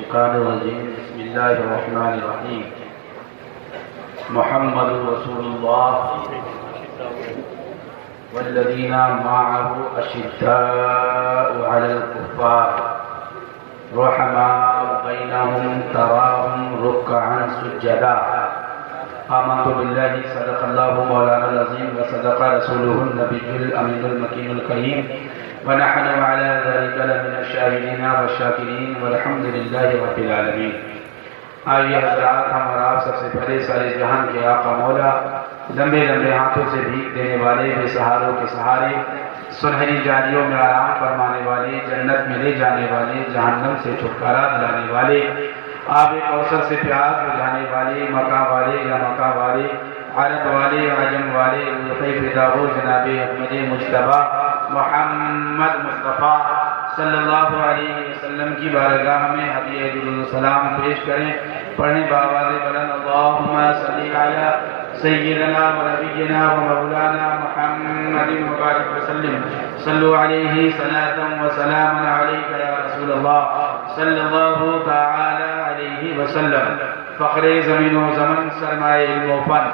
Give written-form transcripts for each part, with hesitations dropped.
الشيطان الرجيم بسم الله الرحمن الرحيم محمد رسول الله والذين معه أشداء على الكفار رحماء بينهم تراهم ركعا سجدا آمنت بالله صدق الله مولانا العظيم وصدق رسوله النبي الأمين المكين الكريم ونحن على ذلك لمن الشاهدين والشاكرين والحمد لله رب العالمين۔ آئیے حضرات، ہم اور آپ سب سے پہلے سارے جہان کے آقا مولا، لمبے لمبے ہاتھوں سے بھیک دینے والے، بے سہاروں کے سہارے، سنہری جالیوں میں آرام فرمانے والے، جنت میں لے جانے والے، جہنم سے چھٹکارا دلانے والے، آب کوثر سے پیاس بجھانے والے، مکہ والے یا مکہ والے، عرب والے عجم والے، روح فدا ہو جناب احمد مجتبیٰ محمد مصطفیٰ صلی اللہ علیہ وسلم کی بارگاہ میں ہدیہ درود و سلام پیش کریں۔ پڑھیں بآواز بلند اللہم صلی علی سیدنا و نبینا و مولانا محمد مبارک وسلم صلو علیہ صلاۃ و سلام علیک یا رسول اللہ صلی اللہ تعالی علیہ وسلم۔ فخر زمین و زمن، سرمائے علم و فن،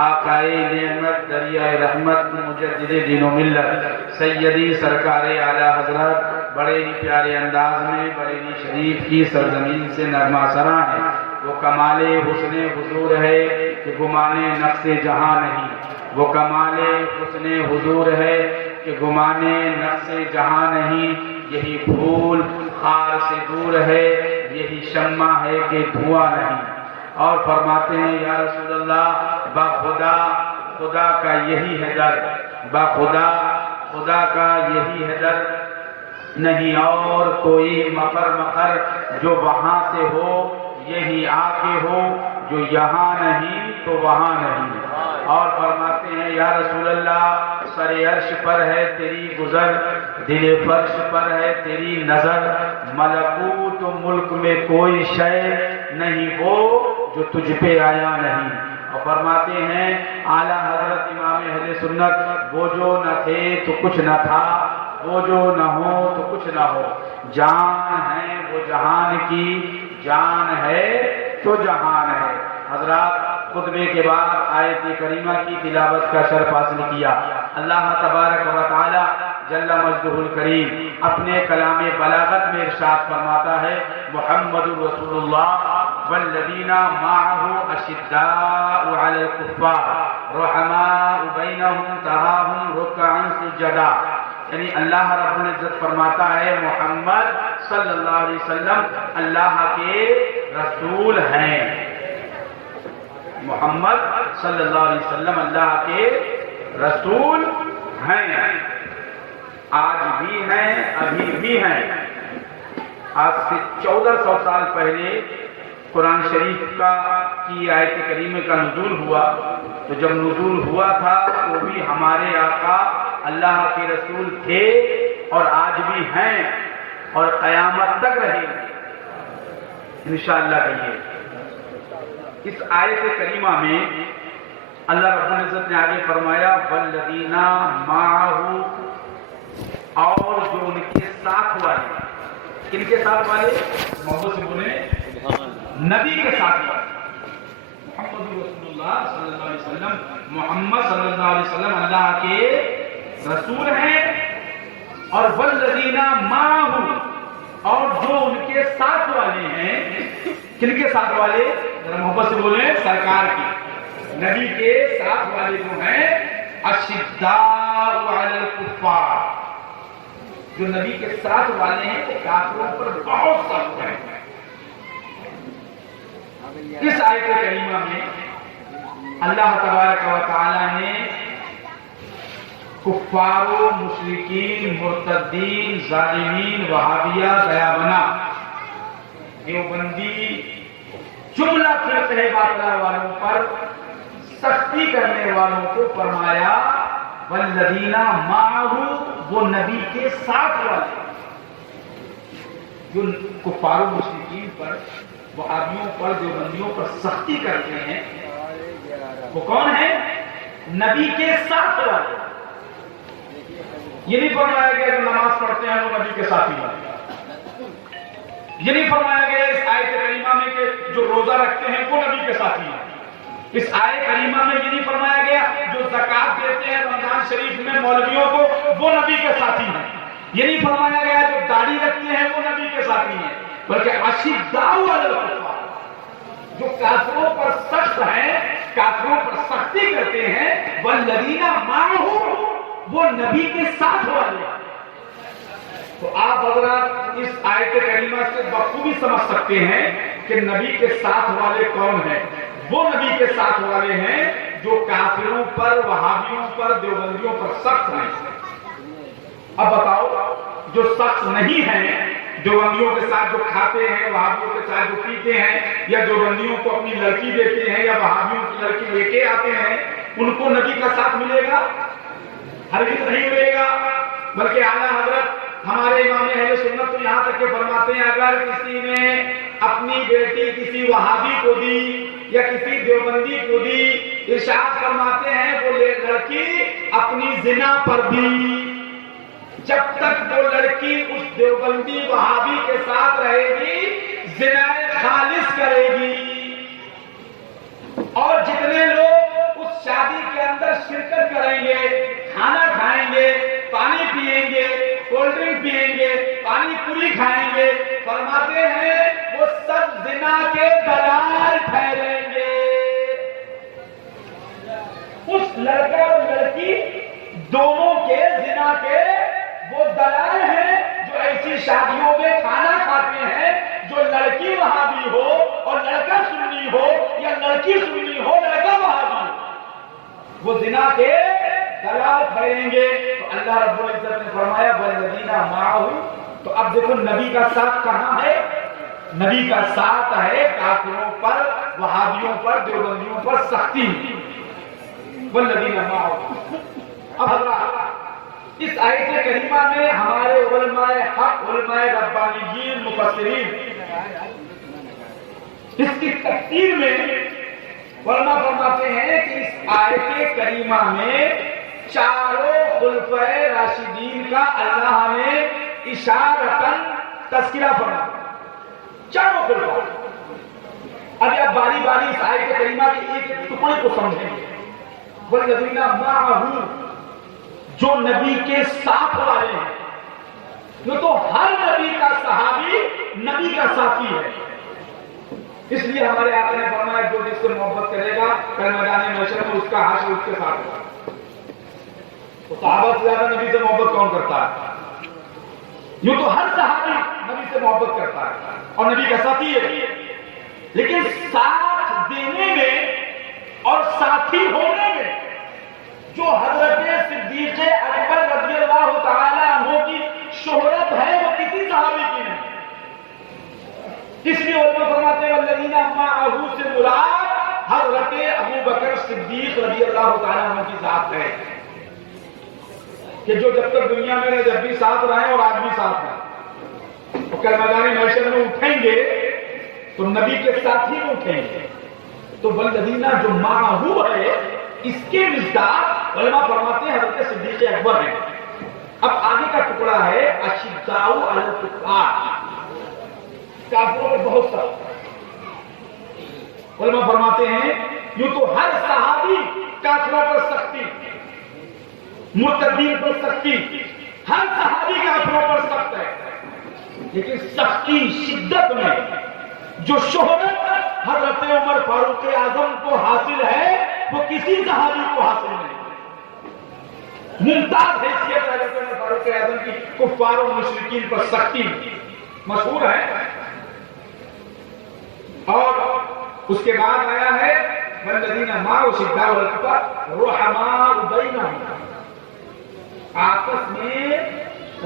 آقائے نعمت، دریائے رحمت، مجدد دین و ملت، سیدی سرکار اعلی حضرت بڑے ہی پیارے انداز میں بریلی شریف کی سرزمین سے نغمہ سراں ہے۔ وہ کمال حسن حضور ہے کہ گمانے نقص جہاں نہیں، وہ کمال حسن حضور ہے کہ گمانے نقص جہاں نہیں۔ یہی پھول خار سے دور ہے، یہی شمع ہے کہ دھواں نہیں۔ اور فرماتے ہیں یا رسول اللہ با خدا، خدا کا یہی ہے در، با خدا، خدا کا یہی ہے در، نہیں اور کوئی مفر مخر جو وہاں سے ہو، یہی آ کے ہو، جو یہاں نہیں تو وہاں نہیں۔ اور فرماتے ہیں یا رسول اللہ سر عرش پر ہے تیری گزر، دل فرش پر ہے تیری نظر، ملکوت و ملک میں کوئی شے نہیں وہ جو تجھ پہ آیا نہیں۔ اور فرماتے ہیں اعلیٰ حضرت امام اہل سنت، وہ جو نہ تھے تو کچھ نہ تھا، وہ جو نہ ہو تو کچھ نہ ہو، جان ہے وہ جہان کی، جان ہے تو جہان ہے۔ حضرات، خطبے کے بعد آیت کریمہ کی تلاوت کا شرف حاصل کیا۔ اللہ تبارک و تعالی جل مجدہ الکریم اپنے کلام بلاغت میں ارشاد فرماتا ہے محمد رسول اللہ والذین معه اشداء علی الکفار رحماء بینہم تراہم رکعا سجدا، یعنی اللہ رب العزت فرماتا ہے محمد صلی اللہ علیہ وسلم اللہ کے رسول ہیں۔ محمد صلی اللہ علیہ وسلم اللہ کے رسول ہیں، آج بھی ہیں، ابھی بھی ہیں۔ آج سے 1400 سال پہلے قرآن شریف کی آیت کریمہ کا نزول ہوا، تو جب نزول ہوا تھا تو بھی ہمارے آقا اللہ کے رسول تھے اور آج بھی ہیں اور قیامت تک رہیں گے انشاءاللہ۔ کہیے اس آیت کریمہ میں اللہ رب العزت نے آگے فرمایا والذین معہ، اور جو ان کے ساتھ والے، کن کے ساتھ والے؟ محبت سے بولیں، نبی کے ساتھ والے۔ محمد رسول اللہ صلی اللہ علیہ وسلم، محمد صلی اللہ علیہ وسلم اللہ کے رسول ہیں۔ اور والذین معہ، اور جو ان کے ساتھ والے ہیں، کن کے ساتھ والے؟ ذرا محبت سے بولیں، سرکار کی، نبی کے ساتھ والے جو ہیں اشداء علی الکفار، جو نبی کے ساتھ والے ہیں وہ کافروں پر بہت سخت ہیں۔ اس آیت کریمہ میں اللہ تبارک و تعالی نے کفار، مشرکین، مرتدین، ظالمین، وہابیہ، دیابنا، دیوبندی، جملہ فرقہ باطلہ والوں پر سختی کرنے والوں کو فرمایا والذین معہ، وہ نبی کے ساتھ والے، جو کفار و مشرکین پر، وہابیوں پر، دیوبندیوں پر سختی کرتے ہیں، وہ کون ہیں؟ نبی کے ساتھ والے۔ یہ نہیں فرمایا گیا جو نماز پڑھتے ہیں وہ نبی کے ساتھی ہیں، یہ نہیں فرمایا گیا اس روزہ رکھتے ہیں وہ نبی کے ساتھی ہیں. اس آیت کریمہ میں یہ نہیں فرمایا گیا جو زکات دیتے ہیں رمضان شریف میں مولویوں کو وہ نبی کے ساتھی ہیں. یہ نہیں فرمایا گیا جو داڑھی رکھتے ہیں وہ نبی کے ساتھی ہیں. بلکہ اشداء علی الکفار جو کافروں پر سخت ہیں, کافروں پر سختی کرتے ہیں, والذین معہ وہ نبی کے ساتھ والے. تو آپ حضرات اس آیت کریمہ سے بخوبی سمجھ سکتے ہیں کہ نبی کے ساتھ والے کون ہیں. وہ نبی کے ساتھ والے ہیں جو کافروں پر, وہابیوں پر, دیوبندیوں پر سخت ہیں. اب بتاؤ جو سخت نہیں ہیں, دیوبندیوں کے ساتھ جو کھاتے ہیں, وہابیوں کے ساتھ جو پیتے ہیں, یا دیوبندیوں کو اپنی لڑکی دیتے ہیں یا وہابیوں کی لڑکی لے کے آتے ہیں, ان کو نبی کا ساتھ ملے گا؟ ہرگز نہیں ملے گا. بلکہ اعلیٰ حضرت ہمارے امام اہل سنت تو یہاں تک کہ فرماتے ہیں اگر کسی نے اپنی بیٹی کسی وہابی کو دی یا کسی دیوبندی کو دی, ارشاد فرماتے ہیں وہ لڑکی اپنی زنا پر دی. جب تک وہ لڑکی اس دیوبندی وہابی کے ساتھ رہے گی زنا خالص کرے گی. اور جتنے لوگ اس شادی کے اندر شرکت کریں گے, کھانا کھائیں گے, پانی پیئیں گے, کولڈ ڈرنک پیئیں گے, پانی پوری کھائیں گے, فرماتے ہیں وہ سب زنا کے دلال ٹھہریں گے. اس لڑکا اور لڑکی دونوں کے زنا کے وہ دلال ہیں جو ایسی شادیوں میں کھانا کھاتے ہیں. جو لڑکی وہابی ہو اور لڑکا سنی ہو, یا لڑکی سنی ہو لڑکا وہابی ہو, وہ زنا کے دلال ٹھہریں گے. تو اللہ رب العزت نے فرمایا والذین معہ. تو اب دیکھو نبی کا ساتھ کہاں ہے؟ نبی کا ساتھ ہے کافروں پر, وہابیوں پر, دیوبندیوں پر سختی. والذین معہ. اب حضرات اس آیت کریمہ میں ہمارے علماء حق, علماء ربانیین, مفسرین اس کی تفسیر میں علماء فرماتے ہیں کہ اس آیت کریمہ میں چاروں خلفائے راشدین کا اللہ نے اشارتاً تذکرہ فرمایا. چاروں خلفاء. ابھی آپ باری باری اس آیت کریمہ کے ایک ٹکڑے کو سمجھیں گے. والذین معہ جو نبی کے ساتھ والے ہیں. جو تو ہر نبی کا صحابی نبی کا ساتھی ہے. اس لیے ہمارے آقا نے فرمایا جو جس سے محبت کرے گا کل میدان محشر میں اس کا حشر اس کے ساتھ ہوگا. تو صحابہ سے زیادہ نبی سے محبت کون کرتا ہے؟ یوں تو ہر صحابی نبی سے محبت کرتا ہے اور نبی کا ساتھی ہے. لیکن ساتھ دینے میں اور ساتھی ہونے میں جو حضرت صدیق اکبر رضی اللہ تعالی عنہ کی شہرت ہے وہ کسی صحابی کی نہیں. اس لیے علماء فرماتے ہیں والذین معہ سے مراد حضرت ابو بکر صدیق رضی اللہ تعالی عنہ کی ذات ہے کہ جو جب تک دنیا میں رہے جب بھی ساتھ رہے اور آج بھی ساتھ رہے. اور کل میدان محشر میں اٹھیں گے تو نبی کے ساتھ ہی اٹھیں گے. تو والذین جو معہ ہے اس کے مصداق علماء فرماتے ہیں حضرت صدیق اکبر ہیں. اب آگے کا ٹکڑا ہے اشداء علی الکفار. کافروں پر بہت سخت. علماء فرماتے ہیں یوں تو ہر صحابی کافروں پر سختی, مرتدین پر سختی, ہر صحابی کافروں پر سخت ہے. لیکن سختی شدت میں جو شہرت حضرت عمر فاروق اعظم کو حاصل ہے وہ کسی صحابی کو حاصل نہیں. ممتاز حیثیت حضرت عمر فاروق اعظم کی کفار و مشرکین پر سختی مشہور ہے. اور اس کے بعد آیا ہے والذین معہ شداء علی الکفار رحماء بینہم. آپس میں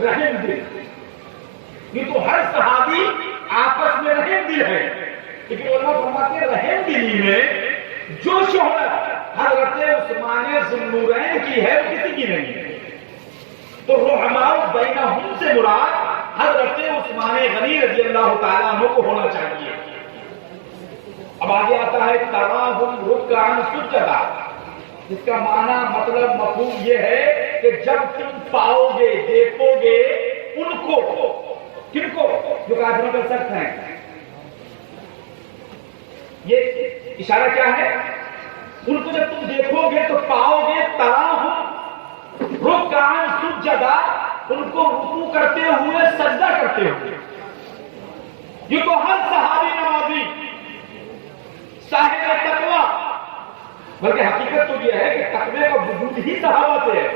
رحم دل. یہ تو ہر صحابی آپس میں رحم دل ہے. لیکن علماء فرماتے ہیں رحم دلی میں جو شہرت حضرت عثمان ذو النورین کی ہے وہ کسی کی نہیں ہے. تو رحماء بینہم سے مراد حضرت عثمان غنی رضی اللہ تعالیٰ عنہ کو ہونا چاہیے. اب آگے آتا ہے تراہم رکعا سجدا, جس کا معنی مطلب مفہوم یہ ہے کہ جب تم پاؤ گے دیکھو گے ان کو, کن کو, جو کافروں پر سخت ہیں, یہ اشارہ کیا ہے؟ ان کو جب تم دیکھو گے تو پاؤ گے تراہم رکعا سجدا، ان کو رکوع کرتے ہوئے سجدہ کرتے ہوئے. یہ تو ہر صحابی نمازی صاحب تقوی، بلکہ حقیقت تو یہ ہے کہ تقوی کا وجود ہی صحابہ سے ہے.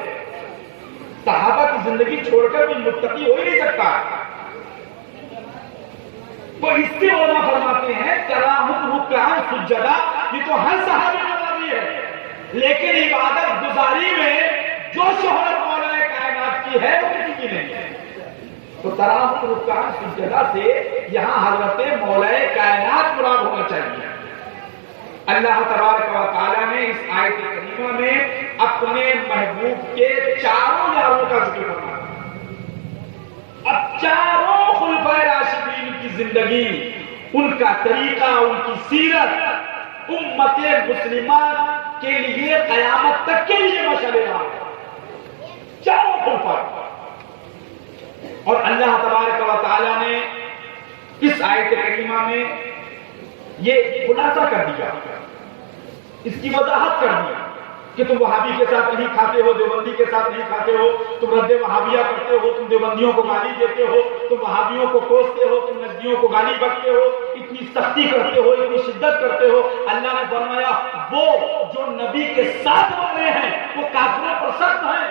صحابہ کی زندگی چھوڑ کر کوئی متقی ہو ہی نہیں سکتا. تو اس سے علماء فرماتے ہیں تراہم رکعا سجدا، یہ تو ہر صحابی نمازی ہے، لیکن عبادت گزاری میں جو شہرت مولا کائنات کی ہے وہ کسی کی نہیں ہے. تو تراہم رکعا سجدا سے یہاں حضرت مولا کائنات مراد ہونا چاہیے. اللہ تبارک و تعالیٰ نے اس آیت کریمہ میں اپنے محبوب کے چاروں یاروں کا ذکر کرنا. اب چاروں خلفائے راشدین کی زندگی، ان کا طریقہ، ان کی سیرت امت مسلمہ کے لیے قیامت تک کے لیے مشعل راہ ہے. چاروں خلفاء. اور اللہ تبارک و تعالیٰ نے اس آیت کریمہ میں یہ خلاصہ کر دیا، اس کی وضاحت کر دی کہ تم وہابی کے ساتھ نہیں کھاتے ہو، دیوبندی کے ساتھ نہیں کھاتے ہو، تم رد وہابیہ کرتے ہو، تم دیوبندیوں کو گالی دیتے ہو، تم وہابیوں کو کوستے ہو، تم نجدیوں کو گالی بکتے ہو، اتنی سختی کرتے ہو، اتنی شدت کرتے ہو. اللہ نے فرمایا وہ جو نبی کے ساتھ والے ہیں وہ کافروں پر سخت ہیں.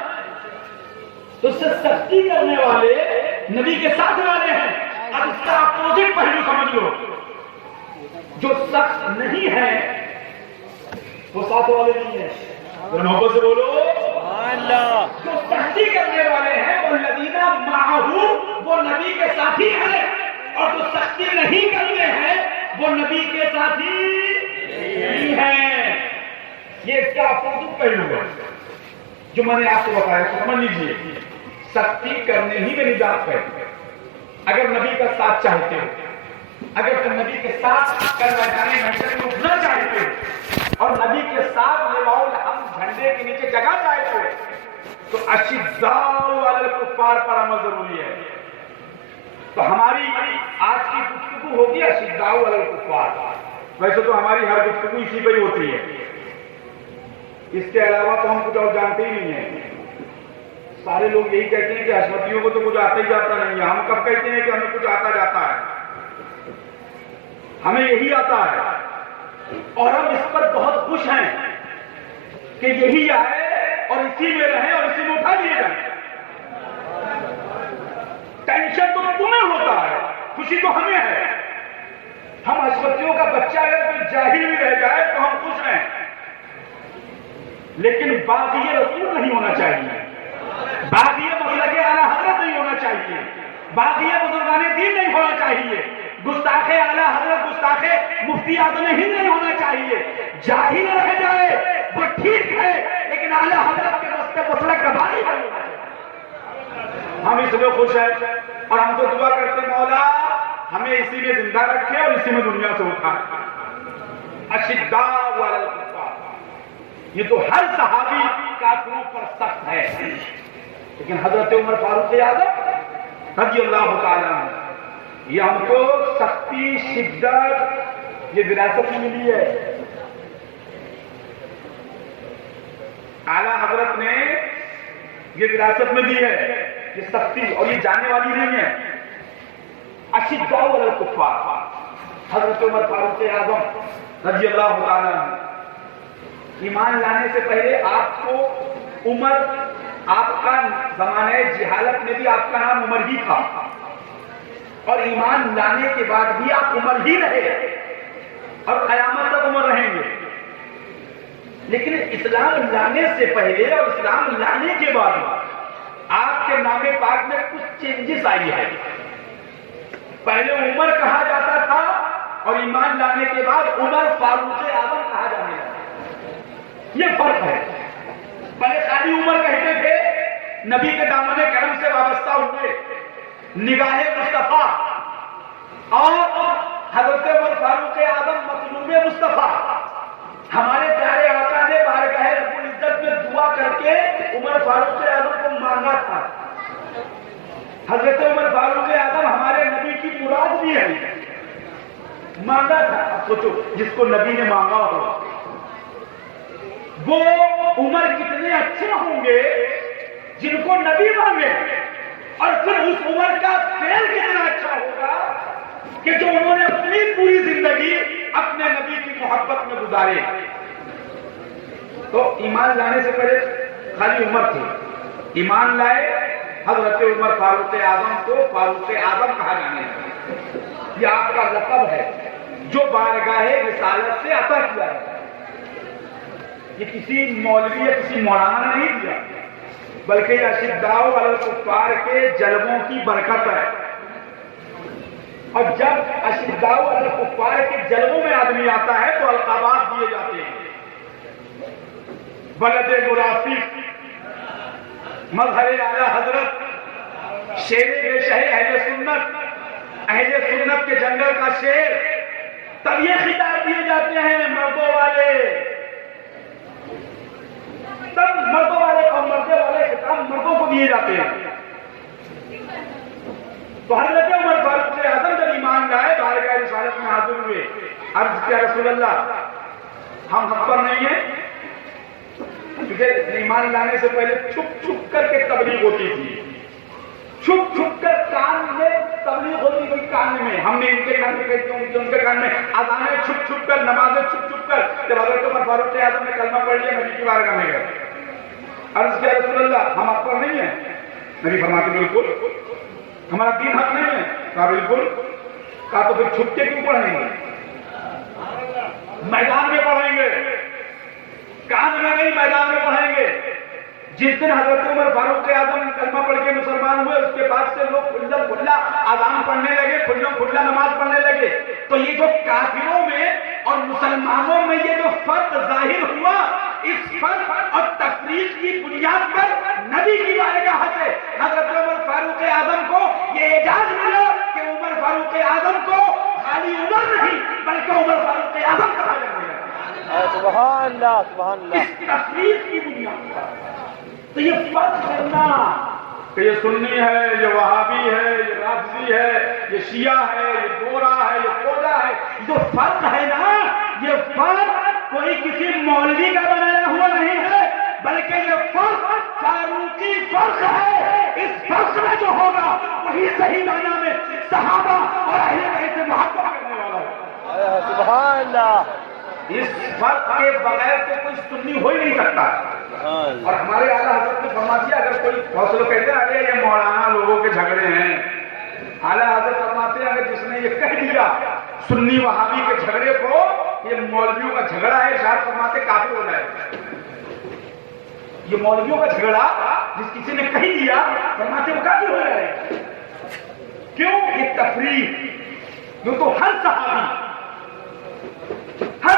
تو اس سے سختی کرنے والے نبی کے ساتھ والے ہیں. اب اس کا اپوزٹ پہلو سمجھ لو، جو سخت نہیں ہے وہ ساتھ والے نہیں ہیں. محبت سے بولو. جو سختی کرنے والے ہیں وہ الذین معہ، وہ نبی کے ساتھی ہیں، اور جو سختی نہیں کرتے ہیں وہ نبی کے ساتھی نہیں ہیں. یہ اس کا اپوزٹ پہلو ہے جو میں نے آپ کو بتایا. سمجھ لیجیے، سختی کرنے ہی میں نجات ہے. اگر نبی کا ساتھ چاہتے ہو، اگر تم نبی کے ساتھ کل میدان محشر میں اٹھنا چاہتے ہو اور نبی کے ساتھ لواء الحمد جھنڈے کے نیچے جگہ چاہتے ہو، تو اشداء علی الکفار پر عمل ضروری ہے. تو ہماری آج کی گفتگو ہوگی اشداء علی الکفار. ویسے تو ہماری ہر گفتگو اسی پہ ہی ہوتی ہے، اس کے علاوہ تو ہم کچھ اور جانتے ہی نہیں ہیں. سارے لوگ یہی کہتے ہیں کہ حشمتیوں کو تو کچھ آتا ہی جاتا نہیں ہے. ہم کب کہتے ہیں کہ ہمیں کچھ آتا جاتا ہے؟ ہمیں یہی آتا ہے اور ہم اس پر بہت خوش ہیں کہ یہی آئے اور اسی میں رہیں اور اسی میں اٹھا لیے جائیں. ٹینشن تو تمہیں ہوتا ہے، خوشی تو ہمیں ہے. ہم حشمتیوں کا بچہ اگر کوئی جاہل بھی رہ جائے تو ہم خوش ہیں، لیکن باغی رسول نہیں ہونا چاہیے، باغی مسلک اعلیٰ حضرت نہیں ہونا چاہیے، باغی بزرگان دین نہیں ہونا چاہیے، گستاخ اعلیٰ حضرت گستاخ مفتی اعظم ہند نہیں ہونا چاہیے. جاہل رہ جائے وہ ٹھیک ہے، لیکن اعلیٰ حضرت کے راستے مسلک کا بانی نہیں ہونا چاہیے. ہم اس میں خوش ہیں اور ہم تو دعا کرتے مولا ہمیں اسی میں زندہ رکھے اور اسی میں دنیا سے اٹھائے. اشداء علی الکفار، یہ تو ہر صحابی کافروں پر سخت ہے، لیکن حضرت عمر فاروق اعظم رضی اللہ تعالیٰ عنہ یہ ہم کو سختی، شدت یہ وراثت میں ملی ہے. اعلیٰ حضرت نے یہ وراثت میں دی ہے، یہ سختی، اور یہ جانے والی نہیں ہے. اشداء علی الکفار، حضرت عمر فاروق اعظم رضی اللہ تعالیٰ عنہ ایمان لانے سے پہلے آپ کو عمر، آپ کا زمانہ جہالت میں بھی آپ کا نام عمر ہی تھا، اور ایمان لانے کے بعد بھی آپ عمر ہی رہے اور قیامت تک عمر رہیں گے. لیکن اسلام لانے سے پہلے اور اسلام لانے کے بعد آپ کے نام پاک میں کچھ چینجز آئی ہے. پہلے عمر کہا جاتا تھا اور ایمان لانے کے بعد عمر فاروق اعظم کہا جانے لگا. یہ فرق ہے. پہلے خالی عمر کہتے تھے، نبی کے دامن کرم سے وابستہ ہوئے، نگاہ مصطفیٰ، اور حضرت عمر فاروق اعظم مطلوب مصطفیٰ. ہمارے پیارے آقا نے بارگاہ رب العزت میں دعا کر کے عمر فاروق اعظم کو مانگا تھا. حضرت عمر فاروق اعظم ہمارے نبی کی مراد بھی ہے. مانگا تھا. اب سوچو جس کو نبی نے مانگا ہو وہ عمر کتنے اچھے ہوں گے جن کو نبی مانگے, اور پھر اس عمر کا فعل کتنا اچھا ہوگا کہ جو انہوں نے اپنی پوری زندگی اپنے نبی کی محبت میں گزارے. تو ایمان لانے سے پہلے خالی عمر تھی, ایمان لائے حضرت عمر فاروق اعظم کو فاروق اعظم کہا جانے لگا. یہ آپ کا لقب ہے جو بارگاہ رسالت سے عطا کیا ہے. یہ کسی مولوی یا کسی مولانا نے نہیں دیا, بلکہ یہ اشداء علی الکفار کے جلووں کی برکت ہے. اور جب اشداء علی الکفار کے جلووں میں آدمی آتا ہے تو القابات دیے جاتے ہیں. بلد مرافق, مظہر اعلی حضرت, شیر بے شہ اہل سنت کے جنگل کا شیر, تب یہ خطاب دیے جاتے ہیں مردوں والے. تب مردوں والے اور مردے والے خطاب مردوں کو دیے جاتے ہیں. تو حضرت عمر فاروق اعظم جب ایمان لائے بارگاہ رسالت میں حاضر ہوئے, عرض کیا رسول اللہ ہم حق پر نہیں ہیں. کیونکہ ایمان لانے سے پہلے چھپ چھپ کر کے تبلیغ ہوتی تھی, چھپ چھپ کر کان میں تبلیغ ہوتی تھی. کان میں ہم نے ان کے کان میں کہتے ہیں ان کے کان میں اذانیں چھپ چھپ کر, نمازیں چھپ چھپ کر. جب حضرت عمر فاروق اعظم نے کلمہ پڑھ لیا نبی کی بارگاہ میں گئے, عرض کیا رسول اللہ ہم حق پر نہیں ہیں. نبی فرماتے بالکل, ہمارا دین حق نہیں ہے. کہا بالکل. کہا تو پھر چھپ کے کیوں پڑھیں گے, میدان میں پڑھیں گے, کان میں نہیں میدان میں پڑھیں گے. جس دن حضرت عمر فاروق اعظم کلمہ پڑھ کے مسلمان ہوئے اس کے بعد سے لوگ کھلا کھلا اذان پڑھنے لگے, کھلا کھلا نماز پڑھنے لگے. تو یہ جو کافروں میں اور مسلمانوں میں یہ جو فرق ظاہر ہوا, اس فرق اور تفریق کی بنیاد پر نبی کی بارگاہ سے حضرت عمر فاروق اعظم کو یہ اعزاز ملا کہ عمر فاروق اعظم کو خالی عمر نہیں بلکہ عمر فاروق اعظم کہا جانے لگا. سبحان اللہ سبحان اللہ. اس تفریق کی بنیاد پر تو یہ فرق کرنا کہ یہ سنی ہے, یہ وہابی ہے, یہ رافضی ہے, یہ شیعہ ہے, یہ گورا ہے, یہ کودا ہے, جو فرق ہے نا یہ فرق کوئی کسی مولوی کا بنایا ہوا نہیں ہے بلکہ یہ فرق فاروقی فرق ہے. اس فرق میں جو ہوگا وہی صحیح معنی میں صحابہ اور اہل بیت سے محبت کرنے والا ہے. سبحان اللہ. اس فرق کے بغیر تو کوئی سنی ہو ہی نہیں سکتا. اور ہمارے اعلیٰ حضرت نے فرما دیا اگر کوئی بہت سے لوگ کہتے ہیں ارے یہ مولانا لوگوں کے جھگڑے ہیں, اعلیٰ حضرت فرماتے ہیں اگر جس نے یہ کہہ دیا سنی وہابی کے جھگڑے کو یہ مولویوں کا جھگڑا ہے, ارشاد فرماتے کافر ہو جائے. یہ مولویوں کا جھگڑا جس کسی نے کہہ دیا فرماتے وہ کافر ہو جائے. کیوں؟ یہ تفریق. جو تو ہر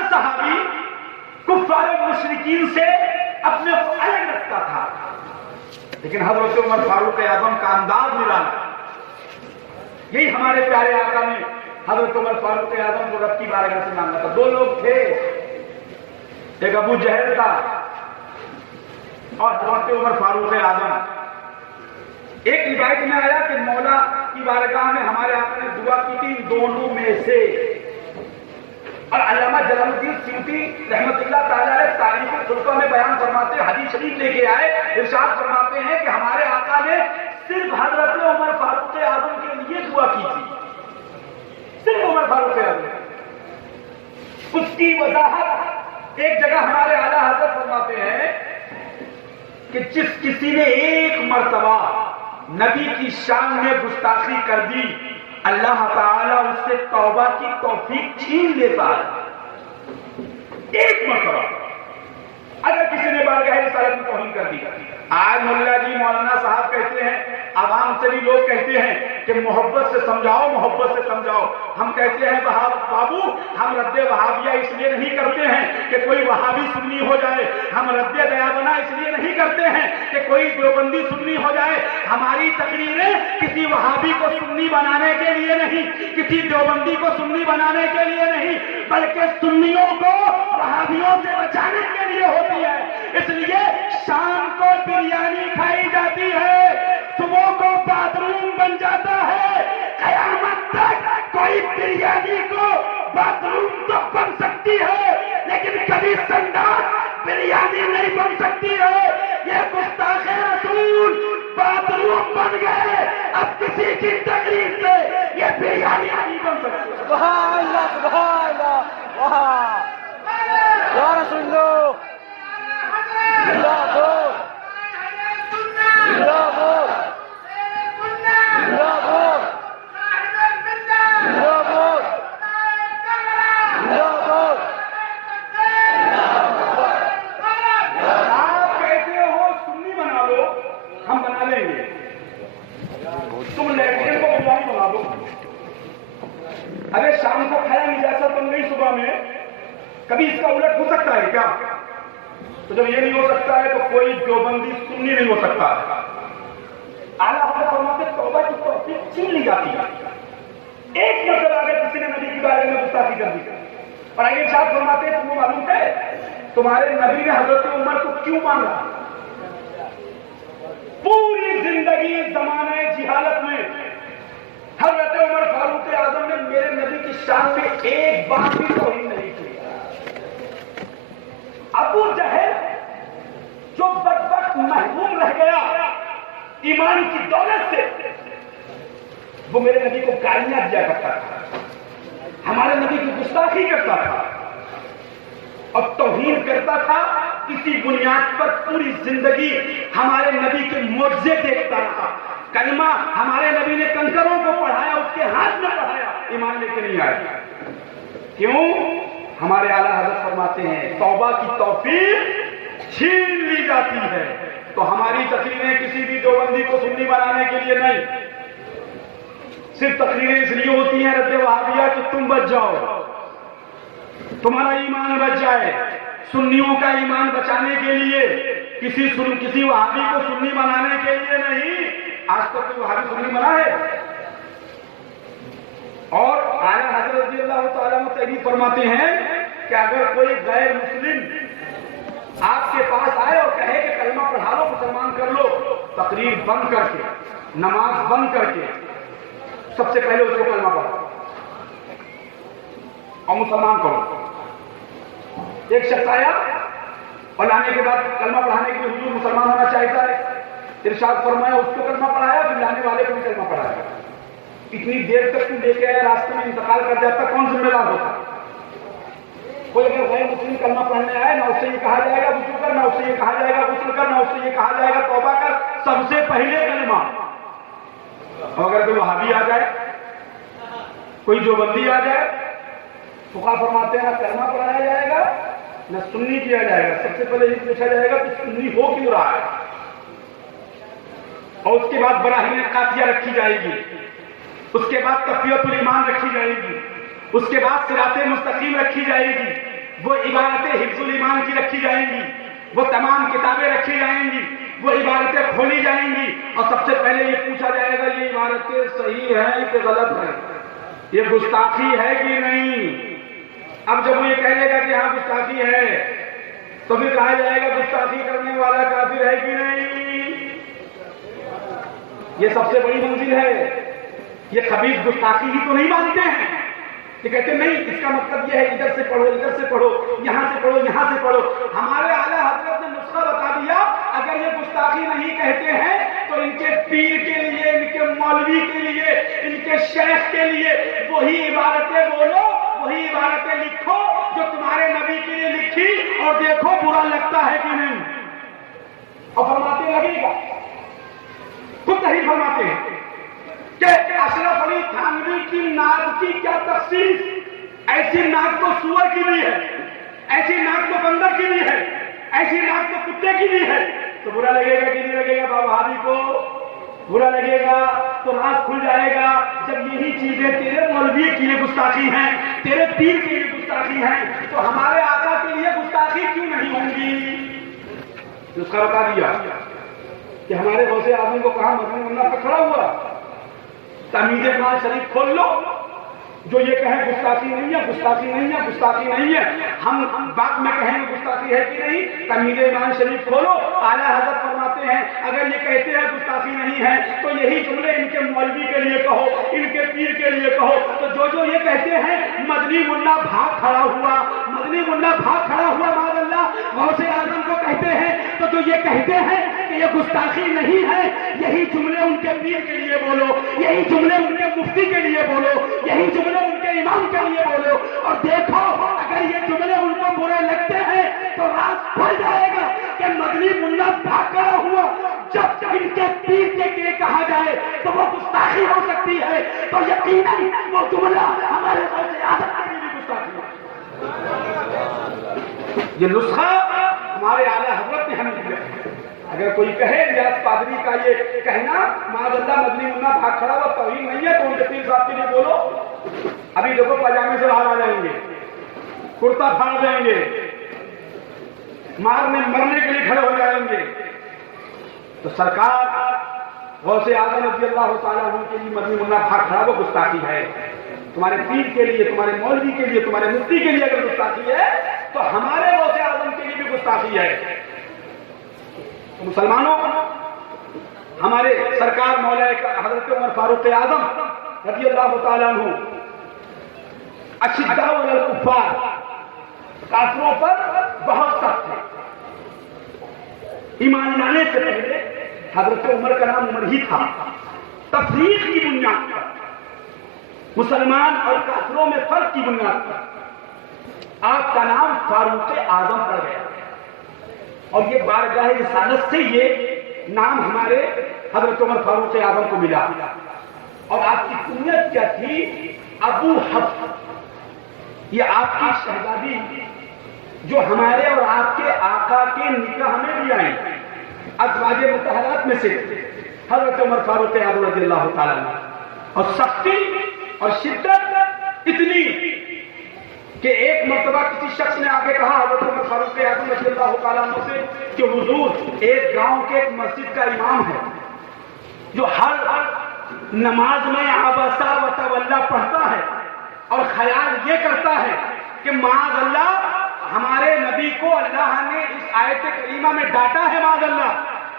صحابی کفار و مشرکین سے اپنے کو الگ رکھتا تھا, لیکن حضرت عمر فاروق اعظم کا انداز نرالا. یہی ہمارے پیارے آقا نے حضرت عمر فاروق اعظم کو رب کی بارگاہ سے مانگا تھا. 2 لوگ تھے, ایک ابو جہل تھا اور حضرت عمر فاروق اعظم. ایک روایت میں آیا کہ مولا کی بارگاہ میں ہمارے آقا نے دعا کی تھی دونوں میں سے. اور علامہ جلال الدین سیوطی رحمت اللہ تعالیٰ علیہ تاریخ الخلفاء میں بیان فرماتے ہیں, حدیث شریف لے کے آئے, ارشاد فرماتے ہیں کہ ہمارے آقا نے صرف حضرت عمر فاروق اعظم کے لیے دعا کی تھی, صرف عمر فاروق اعظم. اس کی وضاحت ایک جگہ ہمارے اعلیٰ حضرت فرماتے ہیں کہ جس کسی نے ایک مرتبہ نبی کی شان میں گستاخی کر دی اللہ تعالیٰ اس سے توبہ کی توفیق چھین لیتا ہے. ایک مرتبہ اگر کسی نے بارگاہ رسالت میں توہین کر دی. آج ملا جی مولانا صاحب کہتے ہیں, عوام سے بھی لوگ کہتے ہیں کہ محبت سے سمجھاؤ, محبت سے سمجھاؤ. ہم کہتے ہیں بابو ہم رد وہابیہ اس لیے نہیں کرتے ہیں کہ کوئی وہابی سنی ہو جائے, ہم رد دیابنا اس لیے نہیں کرتے ہیں کہ کوئی دیوبندی سنی ہو جائے. ہماری تقریریں کسی وہابی کو سنی بنانے کے لیے نہیں, کسی دیوبندی کو سنی بنانے کے لیے نہیں, بلکہ سنیوں کو وہابیوں سے بچانے کے لیے ہوتی ہے. اس لیے شام کو بریانی کھائی جاتی ہے, صبح کو باتھ روم بن جاتا ہے, قیامت تک کوئی بریانی کو باتھ روم تو بن سکتی ہے لیکن کبھی سنڈاس بریانی نہیں بن سکتی ہے. یہ گستاخ رسول باتھ روم بن گئے, اب کسی کی تقریر سے یہ بریانی نہیں بن سکتی. سبحان اللہ سبحان اللہ. واہ یا رسول اللہ. اللہ بول اللہ بول اللہ بول اللہ بول اللہ بول. آپ کہتے ہو سنی بنا لو, ہم بنا لیں گے. تم لیٹرین کو بریانی بنا دو. ارے شام کو کھایا نجاست بن گئی صبح میں, کبھی اس کا الٹ ہو سکتا ہے کیا؟ تو جب یہ نہیں ہو سکتا ہے تو کوئی دیوبندی سنی نہیں ہو سکتا. اعلیٰ حضرت فرماتے ہیں توبہ کی توفیق چھین لی جاتی ہے ایک مرتبہ اگر کسی نے نبی کے بارے میں گستاخی کر دی. اور آگے ارشاد فرماتے ہیں تمہیں معلوم ہے تمہارے نبی نے حضرت عمر کو کیوں مانگا؟ پوری زندگی زمانے جہالت میں حضرت عمر فاروق اعظم نے میرے نبی کی شان میں ایک بات بھی توہین نہیں کی. ابو جہل جو بدبخت محروم رہ گیا ایمان کی دولت سے, وہ میرے نبی کو گالیاں دیا کرتا تھا, ہمارے نبی کی گستاخی کرتا تھا اور توہین کرتا تھا. اسی بنیاد پر پوری زندگی ہمارے نبی کے معجزے دیکھتا رہا. کلمہ ہمارے نبی نے کنکروں کو پڑھایا, اس کے ہاتھ میں پڑھایا, ایمان لے کے نہیں آیا. کیوں؟ ہمارے اعلیٰ حضرت فرماتے ہیں توبہ کی توفیق چھین لی جاتی ہے. تو ہماری تقریریں کسی بھی دیوبندی کو سنی بنانے کے لیے نہیں, صرف تقریریں اس لیے ہوتی ہیں رد وہابیہ کہ تم بچ جاؤ, تمہارا ایمان بچ جائے. سنیوں کا ایمان بچانے کے لیے, کسی وہابی کو سنی بنانے کے لیے نہیں. آج تک کوئی وہابی سنی بنا ہے؟ اور اعلیٰ حضرت رضی اللہ تعالیٰ تحریر فرماتے ہیں کہ اگر کوئی غیر مسلم آپ کے پاس آئے اور کہے کہ کلمہ پڑھا لو, مسلمان کر لو, تقریر بند کر کے, نماز بند کر کے سب سے پہلے اس کو کلمہ پڑھو اور مسلمان کرو. ایک شخص آیا اور لانے کے بعد کلمہ پڑھانے کے لیے حضور مسلمان ہونا چاہتا ہے, ارشاد فرمایا اس کو کلمہ پڑھایا, پھر لانے والے کو بھی کلمہ پڑھایا. اتنی دیر تک تم لے کے آیا, راستے میں انتقال کر جاتا, کون ذمہ دار ہوتا؟ کوئی اگر غیر مسلم کلمہ پڑھنے آئے, نہ اس سے یہ کہا جائے گا غسل کر, نہ اس سے یہ کہا جائے گا غسل کر, نہ اس سے یہ کہا جائے گا توبہ کر, سب سے پہلے کلمہ. اور اگر کوئی وہابی آ جائے, کوئی دیوبندی آ جائے, فقہا فرماتے ہیں نہ کلمہ پڑھایا جائے گا نہ سنی کیا جائے گا. سب سے پہلے یہ پوچھا جائے گا کہ سنی ہو کیوں رہا ہے, اور اس کے بعد براہین قاطعہ رکھی جائے گی, اس کے بعد تقویت الایمان رکھی جائے گی, اس کے بعد صراط مستقیم رکھی جائے گی, وہ عبادتیں حفظ الایمان کی رکھی جائیں گی, وہ تمام کتابیں رکھی جائیں گی, وہ عبادتیں کھولی جائیں گی, اور سب سے پہلے یہ پوچھا جائے گا یہ عبادتیں صحیح ہیں کہ غلط ہیں, یہ گستاخی ہے کہ نہیں. اب جب وہ یہ کہہ لے گا کہ ہاں گستاخی ہے, تو پھر کہا جائے گا گستاخی کرنے والا کافر ہے کہ نہیں. یہ سب سے بڑی منزل ہے. یہ خبیث گستاخی ہی تو نہیں مانتے ہیں, یہ کہتے نہیں اس کا مطلب یہ ہے ادھر سے پڑھو, ادھر سے پڑھو, یہاں سے پڑھو, یہاں سے پڑھو. ہمارے اعلیٰ حضرت نے نسخہ بتا دیا, اگر یہ گستاخی نہیں کہتے ہیں تو ان کے پیر کے لیے, ان کے مولوی کے لیے, ان کے شیخ کے لیے وہی عبادتیں بولو, وہی عبادتیں لکھو جو تمہارے نبی کے لیے لکھی, اور دیکھو برا لگتا ہے کہ نہیں. اور فرماتے لگے گا, خود نہیں فرماتے ہیں کہ اشرف علی تھانوی کی نعت کی کیا تخصیص, ایسی نعت تو سور کی بھی ہے, ایسی نعت تو بندر کی بھی ہے, ایسی نعت تو کتے کی بھی ہے. تو برا لگے گا کہ نہیں لگے گا؟ بابا کو برا لگے گا تو راز کھل جائے گا. جب یہی چیزیں تیرے مولوی کے لیے گستاخی ہیں, تیرے پیر کے لیے گستاخی ہیں, تو ہمارے آقا کے لیے گستاخی کیوں نہیں ہوں گی؟ اس کا بتا دیا کہ ہمارے غوث اعظم کو کہاں مدنی منا پر کھڑا ہوا, تمیز قرآن شریف کھول لو, جو یہ کہیں گستاخی نہیں ہے، گستاخی نہیں ہے، گستاخی نہیں ہے، ہم بات میں کہیں گے گستاخی ہے کہ نہیں؟ تمہید ایمان شریف کھولو، اعلیٰ حضرت فرماتے ہیں اگر یہ کہتے ہیں گستاخی نہیں ہے تو یہی جملے ان کے مولوی کے لیے کہو، ان کے پیر کے لیے کہو۔ تو جو یہ کہتے ہیں مدنی ملا بھاگ کھڑا ہوا، مدنی ملا بھاگ کھڑا ہوا معاذ اللہ غوث اعظم کو کہتے ہیں، تو جو یہ کہتے ہیں کہ یہ گستاخی نہیں ہے، یہی جملے ان کے پیر کے لیے بولو، یہی جملے ان کے مفتی کے لیے بولو، یہی جملے ان کے امام کے لیے بولو، اور دیکھو اگر یہ جملے ان کو برے لگتے ہیں تو راز کھل جائے گا کہ مدنی ملا بھاگ کھڑا ہوا۔ جب ان کے پیر کے لیے کہا جائے تو وہ گستاخی ہو سکتی ہے، تو یقیناً وہ جملہ ہمارے غوث اعظم کے لیے بھی گستاخی ہے۔ یہ نسخہ ہمارے اعلیٰ حضرت نے ہمیں دیا۔ اگر کوئی کہے ریاض قادری کا یہ کہنا معاذ اللہ مدنی ملا بھاگ کھڑا ہوا توہین نہیں ہے، تو ان کے پیر صاحب کے لیے بولو ابھی دیکھو پاجامے سے باہر آ جائیں گے، کرتا پھاڑ دیں گے، مرنے کے لیے کھڑے ہو جائیں گے۔ تو سرکار غوث اعظم رضی اللہ تعالیٰ عنہ کے لیے مدنی ملا بھاگ کھڑا ہوا گستاخی ہے۔ تمہارے پیر کے لیے، تمہارے مولوی کے لیے، تمہارے مفتی کے لیے اگر گستاخی ہے تو ہمارے غوث اعظم کے لیے بھی گستاخی ہے۔ تو مسلمانوں، ہمارے سرکار مولا حضرت عمر فاروق اعظم رضی اللہ تعالیٰ عنہ اشداء علی الکفار، کافروں پر بہت سخت تھے۔ ایمان لانے سے پہلے حضرت عمر کا نام عمر ہی تھا، تفریق کی بنیاد پر، مسلمان اور کافروں میں فرق کی بنیاد پر آپ کا نام فاروق اعظم پڑ گیا، اور یہ بارگاہ رسالت سے یہ نام ہمارے حضرت عمر فاروق اعظم کو ملا۔ اور آپ کی کنیت کیا تھی؟ ابو حفص۔ یہ آپ کی شہزادی جو ہمارے اور آپ کے آقا کے نکاح میں بھی آئیں، ازواج مطہرات میں سے حضرت عمر فاروق اعظم رضی اللہ تعالیٰ عنہ۔ اور سختی اور شدت اتنی کہ ایک مرتبہ کسی شخص نے آگے کہا حضرت عمر فاروق اعظم رضی اللہ تعالیٰ عنہ سے کہ حضور، ایک گاؤں کے ایک مسجد کا امام ہے جو ہر نماز میں عبسہ و تولی پڑھتا ہے اور خیال یہ کرتا ہے کہ معاذ اللہ ہمارے نبی کو اللہ نے اس آیت کریمہ میں ڈانٹا ہے معاذ اللہ۔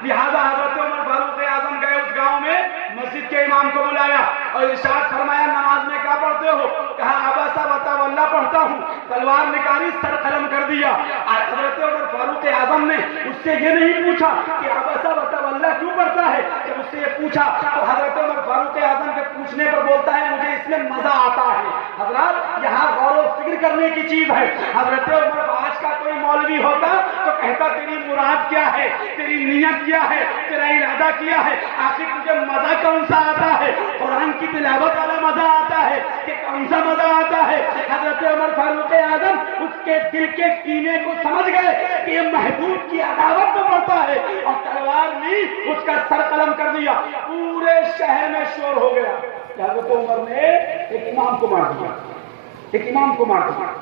لہذا حضرت عمر فاروق اعظم گئے اس گاؤں میں، مسجد کے امام کو بلایا اور ارشاد فرمایا نماز میں کیا پڑھتے ہو؟ کہا عبسہ و تولی پڑھتا ہوں۔ تلوار نکالی، سر قلم کر دیا۔ حضرت عمر فاروق اعظم نے اس سے یہ نہیں پوچھا کہ عبسہ و تولی کیوں پڑھتا ہے، جب اس سے یہ پوچھا تو حضرت عمر فاروق اعظم کے پوچھنے پر بولتا ہے مجھے اس میں مزہ آتا ہے۔ حضرات یہاں غور و فکر کرنے کی چیز ہے۔ حضرت عمر آج کا کوئی مولوی ہوتا تو کہتا تیری مراد کیا ہے، تیری نیت کیا ہے، تیرا ارادہ کیا ہے، آخر تجھے مزہ کون سا آتا ہے؟ قرآن کی تلاوت والا مزہ آتا ہے کہ کون سا مزہ آتا ہے؟ حضرت عمر فاروق اعظم اس کے دل کے کینے کو سمجھ گئے کہ یہ محبوب کی عداوت میں پڑتا ہے، اور تلوار لی، اس کا سر قلم کر دیا۔ پورے شہر میں شور ہو گیا کہ حضرت عمر نے ایک امام کو مار دیا، ایک امام کو مار دیا۔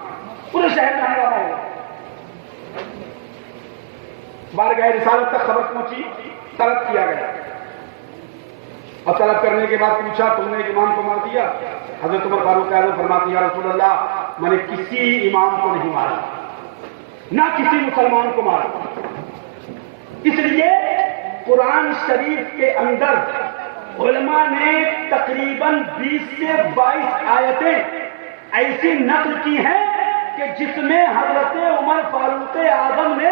پورے شہر میں ہنگامہ ہو گیا۔ بارگاہ رسالت تک خبر پہنچی، طلب کیا گیا، اور طلب کرنے کے بعد پوچھا تم نے ایک امام کو مار دیا؟ حضرت عمر فاروق اعظم فرماتے ہیں یا رسول اللہ میں نے کسی امام کو نہیں مارا، نہ کسی مسلمان کو مارا۔ اس لیے قرآن شریف کے اندر علماء نے تقریباً 20 سے 22 آیتیں ایسی نقل کی ہیں کہ جس میں حضرت عمر فاروق اعظم نے،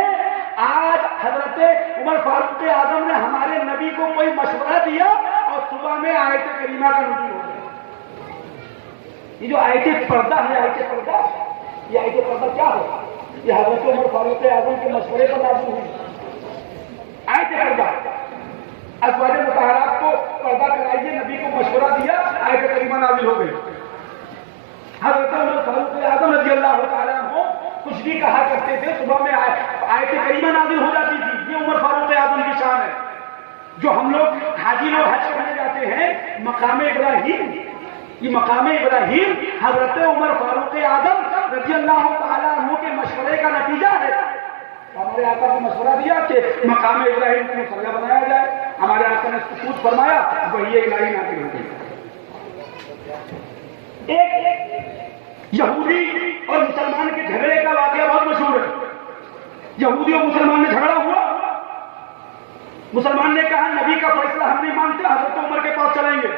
آج حضرت عمر فاروق اعظم نے ہمارے نبی کو کوئی مشورہ دیا اور صبح میں آیت کریمہ کا نزول ہو گیا۔ یہ جو آیت پردہ ہے، آیت پردہ، یہ آیت پردہ کیا ہے؟ یہ حضرت عمر فاروق اعظم کے مشورے پر نازل ہوئی آیت پردہ۔ ازواج مطہرات کو پردہ کرائیے، نبی کو مشورہ دیا، آیت کریمہ نازل ہو گئی۔ حضرت عمر فاروق اعظم رضی اللہ تعالیٰ عنہ کچھ بھی کہا کرتے تھے، صبح میں آیت کریمہ نازل ہو جاتی تھی۔ یہ عمر فاروق اعظم کی شان ہے۔ جو ہم لوگ حاجی لوگ حج کرنے جاتے ہیں، مقام ابراہیم، یہ مقام ابراہیم حضرت عمر فاروق اعظم رضی اللہ تعالیٰ عنہ کے مشورے کا نتیجہ ہے۔ ہمارے آقا کو مشورہ دیا کہ مقام ابراہیم کو مسلح بنایا جائے، ہمارے آقا نے سکوت فرمایا، وحی الہی نازل ہو گئی۔ ایک یہودی اور مسلمان کے جھگڑے کا واقعہ بہت مشہور ہے. یہودی اور مسلمان میں جھگڑا ہوا. مسلمان نے کہا نبی کا فیصلہ ہم نہیں مانتے, حضرت عمر کے پاس چلیں گے.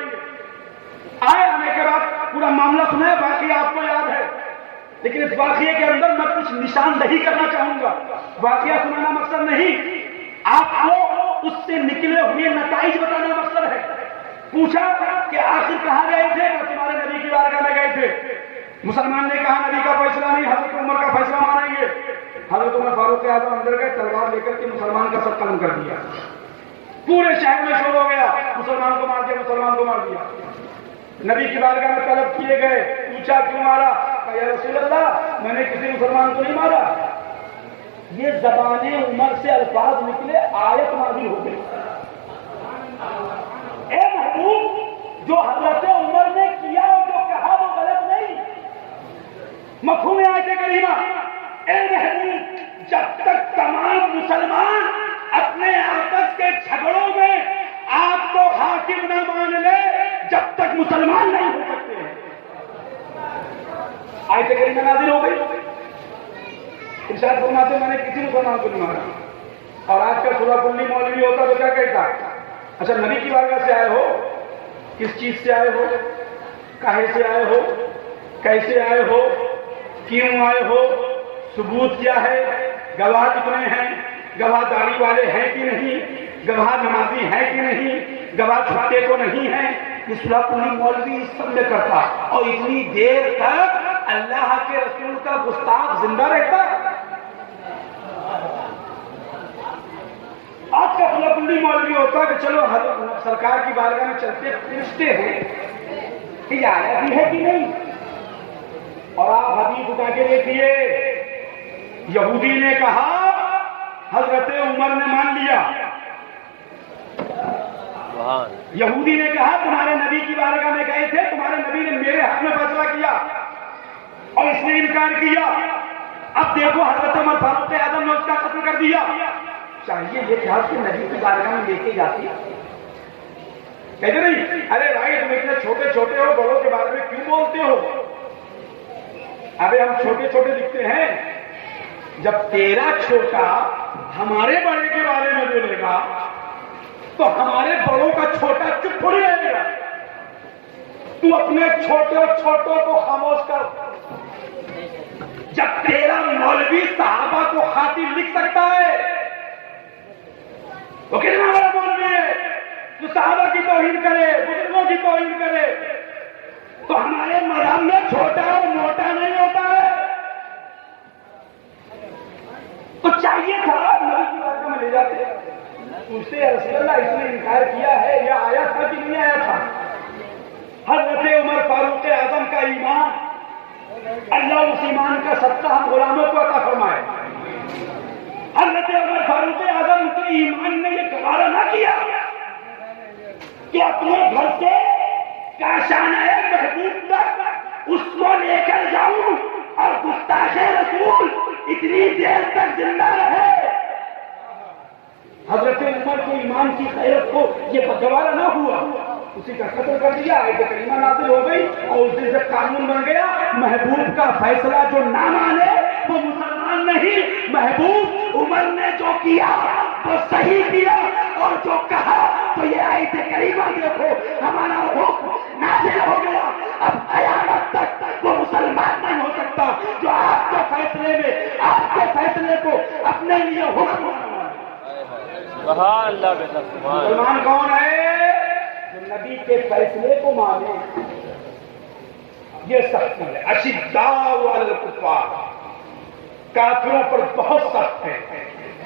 آنے کے بعد پورا معاملہ سنا, واقعہ آپ کو یاد ہے, لیکن اس واقعے کے اندر میں کچھ نشاندہی کرنا چاہوں گا. واقعہ سنانا مقصد نہیں, آپ کو اس سے نکلے ہوئے نتائج بتانا مقصد ہے. پوچھا کہ آخر کہاں گئے تھے؟ تمہارے نبی کی بارگاہ میں گئے تھے. مسلمان نے کہا نبی کا فیصلہ نہیں, حضرت عمر کا فیصلہ مانیں گے. حضرت عمر فاروق اعظم اندر گئے, تلوار لے کر کے مسلمان کا سر قلم کر دیا. پورے شہر میں شور ہو گیا, مسلمان کو مار دیا, مسلمان کو مار دیا. نبی کی بارگاہ میں طلب کیے گئے, پوچھا کیوں مارا؟ کہا یا رسول اللہ میں نے کسی مسلمان کو نہیں مارا. یہ زبان عمر سے الفاظ نکلے, آیت نازل ہو گئی. اے محبوب, جو حضرت عمر نے کیا اور جو کہا وہ غلط نہیں. مفہوم آیت کریمہ, اے محبوب, جب تک تمام مسلمان اپنے آپس کے جھگڑوں میں آپ کو حاکم نہ مان لے, جب تک مسلمان نہیں ہو سکتے ہیں. آیت کریمہ نازل ہو گئی. ارشاد فرماتے میں نے کسی مسلمان کو نہیں مارا. اور آج کا سورہ کلی مولوی ہوتا تو کیا کہتا, اچھا نبی کی بارگاہ سے آئے ہو, کس چیز سے آئے ہو, کہے سے آئے ہو, کیسے آئے ہو, کیوں آئے ہو, ثبوت کیا ہے, گواہ کتنے ہیں, گواہ داڑھی والے ہیں کہ نہیں, گواہ نمازی ہیں کہ نہیں, گواہ چھوٹے تو نہیں ہیں. یہ سورہ کلی مولوی اس سب میں کرتا, اور اتنی دیر تک اللہ کے رسول کا گستاخ زندہ رہتا. آج کا سورہ کلی مولوی ہوتا کہ چلو سرکار کی بارگاہ میں چلتے پوچھتے ہیں کہ آیا بھی ہے کہ نہیں. اور آپ حدیث اٹھا کے دیکھیے, یہودی نے کہا حضرت عمر نے مان لیا. یہودی نے کہا تمہارے نبی کی بارگاہ میں گئے تھے, تمہارے نبی نے میرے حق میں فیصلہ کیا اور اس نے انکار کیا. اب دیکھو حضرت عمر فاروق اعظم نے اس کا قتل کر دیا. چاہیے یہ تھا کہ نبی کی بارگاہ میں لے کے جاتی, کہتے نہیں ارے بھائی تم اتنے چھوٹے چھوٹے ہو, بڑوں کے بارے میں کیوں بولتے ہو؟ ابے ہم چھوٹے چھوٹے دکھتے ہیں, جب تیرا چھوٹا ہمارے بڑے کے بارے میں بولے گا تو ہمارے بڑوں کا چھوٹا چپ تھوڑی رہے گا. تو اپنے چھوٹے چھوٹوں کو خاموش کر. جب تیرا مولوی صحابہ کو خاطر لکھ سکتا ہے تو کتنا بڑا مولوی ہے جو صحابہ کی توہین کرے, بزرگوں کی توہین کرے. تو ہمارے مذہب میں چھوٹا اور موٹا نہیں ہوتا ہے. تو چاہیے تھا نبی کی بارگاہ میں لے جاتے, پوچھتے رسول اللہ اس نے انکار کیا ہے, یا آیا تھا کہ نہیں آیا تھا؟ حضرت عمر فاروق اعظم کا ایمان, اللہ اس ایمان کا صدقہ ہم غلاموں کو عطا فرمائے. حضرت عمر فاروق اعظم کے ایمان نے یہ گوارا نہ کیا کہ اپنے گھر سے کاشانہ محبوب تک اس کو لے کر جاؤں اور گستاخ رسول اتنی دیر تک زندہ رہے. حضرت عمر کے ایمان کی خیرت کو یہ گوارا نہ ہوا, اسی کا قتل کر دیا. آیت کریمہ نازل ہو گئی اور اس دن سے قانون بن گیا, محبوب کا فیصلہ جو نہ مانے وہ مسلمان نہیں. محبوب عمر نے جو کیا وہ صحیح کیا, اور جو کہا تو یہ آیت کریمہ دیکھو ہمارا حکم نازل ہو گیا. اب قیامت تک وہ مسلمان نہیں ہو سکتا جو آپ کے فیصلے میں, آپ کے فیصلے کو اپنے لیے حکم بنا. مسلمان کون ہے؟ جو نبی کے فیصلے کو مانے. یہ سختی ہے. اشداء علی الکفار, کافروں پر بہت سخت ہے,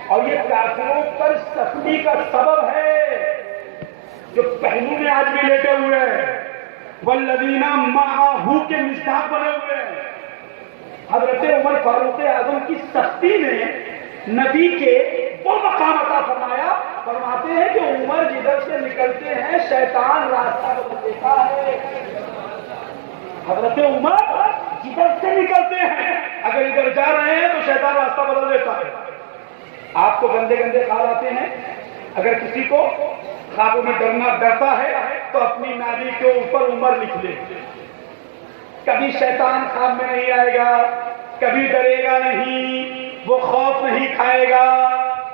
اور یہ کافروں پر سختی کا سبب ہے جو پہلو میں آج بھی لیٹے ہوئے ہیں, والذین معہ کے مصداق بنے ہوئے ہیں. حضرت عمر فاروق اعظم کی سختی نے نبی کے وہ مقام عطا فرمایا. فرماتے ہیں کہ عمر جدھر سے نکلتے ہیں شیطان راستہ بدل دیتا ہے. حضرت عمر جدھر سے نکلتے ہیں, اگر ادھر جا رہے ہیں تو شیطان راستہ بدل دیتا ہے. آپ کو گندے گندے خواب آتے ہیں, اگر کسی کو خوابوں میں ڈرتا ہے تو اپنی نالی کے اوپر عمر لکھ لے. کبھی شیطان خواب میں نہیں آئے گا، کبھی ڈرے گا نہیں، وہ خوف نہیں کھائے گا.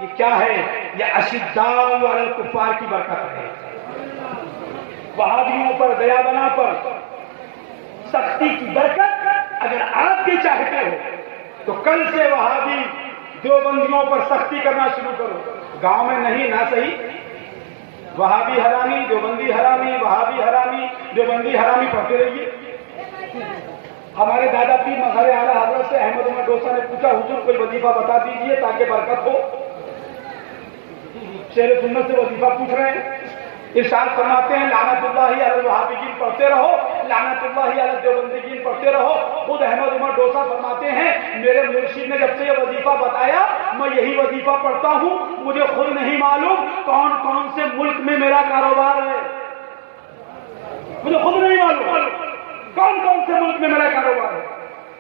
یہ کیا ہے؟ یہ اشداء علی الکفار کی برکت ہے. وہابیوں پر، دیا بنا پر سختی کی برکت اگر آپ بھی چاہتے ہو تو کل سے وہابی دیوبندیوں پر سختی کرنا شروع کرو. گاؤں میں نہیں نہ صحیح، وہابی حرامی، دیوبندی حرامی، وہابی حرامی، دیوبندی حرامی پڑھتے رہیے. ہمارے دادا پیر مظہر اعلیٰ حضرت سے احمد عمر ڈوسا نے پوچھا حضور کوئی وظیفہ بتا دیجئے تاکہ برکت ہو. شیر سنت سے وظیفہ پوچھ رہے ہیں. ارشاد فرماتے ہیں لعنت اللہ علی الوہابیین پڑھتے رہو، لعنت اللہ علی دیوبندیین پڑھتے رہو. خود احمد عمر ڈوسا فرماتے ہیں میرے مرشد نے جب سے یہ وظیفہ بتایا میں یہی وظیفہ پڑھتا ہوں، مجھے خود نہیں معلوم کون کون سے ملک میں میرا کاروبار ہے. مجھے خود نہیں معلوم کون کون سے ملک میں میرا کاروبار ہے.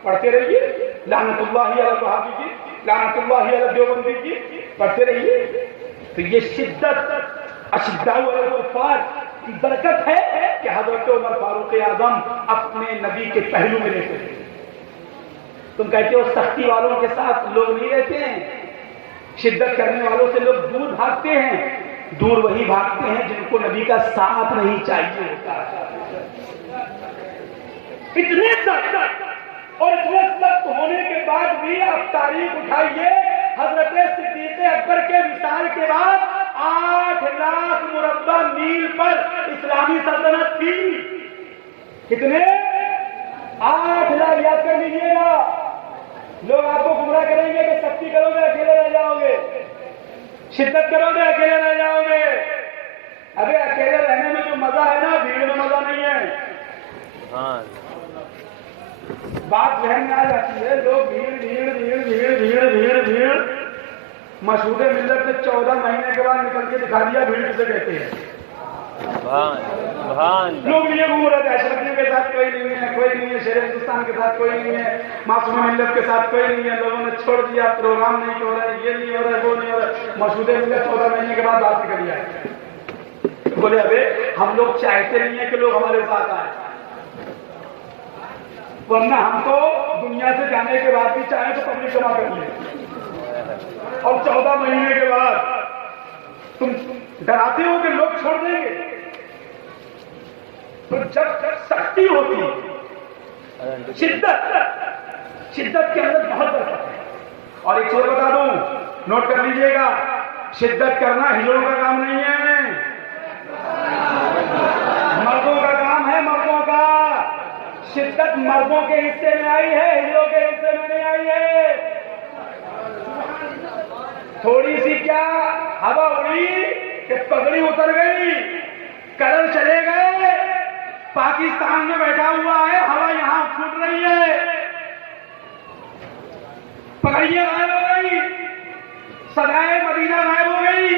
پڑھتے رہیے لعنت اللہ علی الوہابیین، لعنت اللہ علی دیوبندیین، پڑھتے رہیے. تو یہ شدت اشداء علی الکفار کی برکت ہے کہ حضرت عمر فاروق اعظم اپنے نبی کے پہلو میں رہتے تھے. تم کہتے ہو سختی والوں کے ساتھ لوگ نہیں رہتے ہیں، شدت کرنے والوں سے لوگ دور بھاگتے ہیں. دور وہی بھاگتے ہیں جن کو نبی کا ساتھ نہیں چاہیے ہوتا. اتنے سخت اور اتنے سخت ہونے کے بعد بھی آپ تاریخ اٹھائیے، حضرت صدیق اکبر کے وصال کے بعد 8 لاکھ مربع میل پر اسلامی سلطنت تھی. کتنے؟ 8 لاکھ. یاد کر لیجیے گا. لوگ آپ کو گمراہ کریں گے کہ سختی کرو گے اکیلے رہ جاؤ گے، شدت کرو گے اکیلے رہ جاؤ گے. ابھی اکیلے رہنے میں جو مزہ ہے نا، بھیڑ میں مزہ نہیں ہے. بات ذہن میں آ جاتی ہے، لوگ بھیڑ بھیڑ بھیڑ بھیڑ بھیڑ بھیڑ بھیڑ. مشہور ملت نے 14 مہینے کے بعد نکل کے دکھا دیا بھیڑ کسے کہتے ہیں. لوگ یہ گھوم رہے تھے اشرفیوں کے ساتھ کوئی نہیں ہے، کوئی نہیں ہے، شیر ہندوستان کے ساتھ کوئی نہیں ہے، معصوم ملت کے ساتھ کوئی نہیں ہے. لوگوں نے چھوڑ دیا، پروگرام نہیں ہو رہا ہے، یہ نہیں ہو رہا ہے، وہ نہیں ہو رہا ہے. مشہور ملت 14 مہینے کے بعد بات نکل آئے. بولے ابے ہم لوگ چاہتے نہیں ہیں کہ لوگ ہمارے ساتھ آئے، ورنہ ہم تو دنیا سے جانے کے بعد بھی چاہیں تو پبلک جمع کر لیں. اور 14 مہینے کے بعد تم ڈراتے ہو کہ لوگ چھوڑ دیں گے. تو جب سختی ہوتی ہے، شدت کے اندر بہت برکت ہے. اور ایک چیز بتا دوں، نوٹ کر لیجئے گا، شدت کرنا ہجڑوں کا کام نہیں ہے، مردوں کا کام ہے. مردوں کا شدت مردوں کے حصے میں آئی ہے، ہجڑوں کے حصے میں نہیں آئی ہے. تھوڑی سی کیا ہوا اڑی کہ پگڑی اتر گئی، کلر چلے گئے. پاکستان میں بیٹھا ہوا ہے، ہوا یہاں پھوٹ رہی ہے، پگڑیاں غائب ہو گئی، سدائے مدینہ غائب ہو گئی،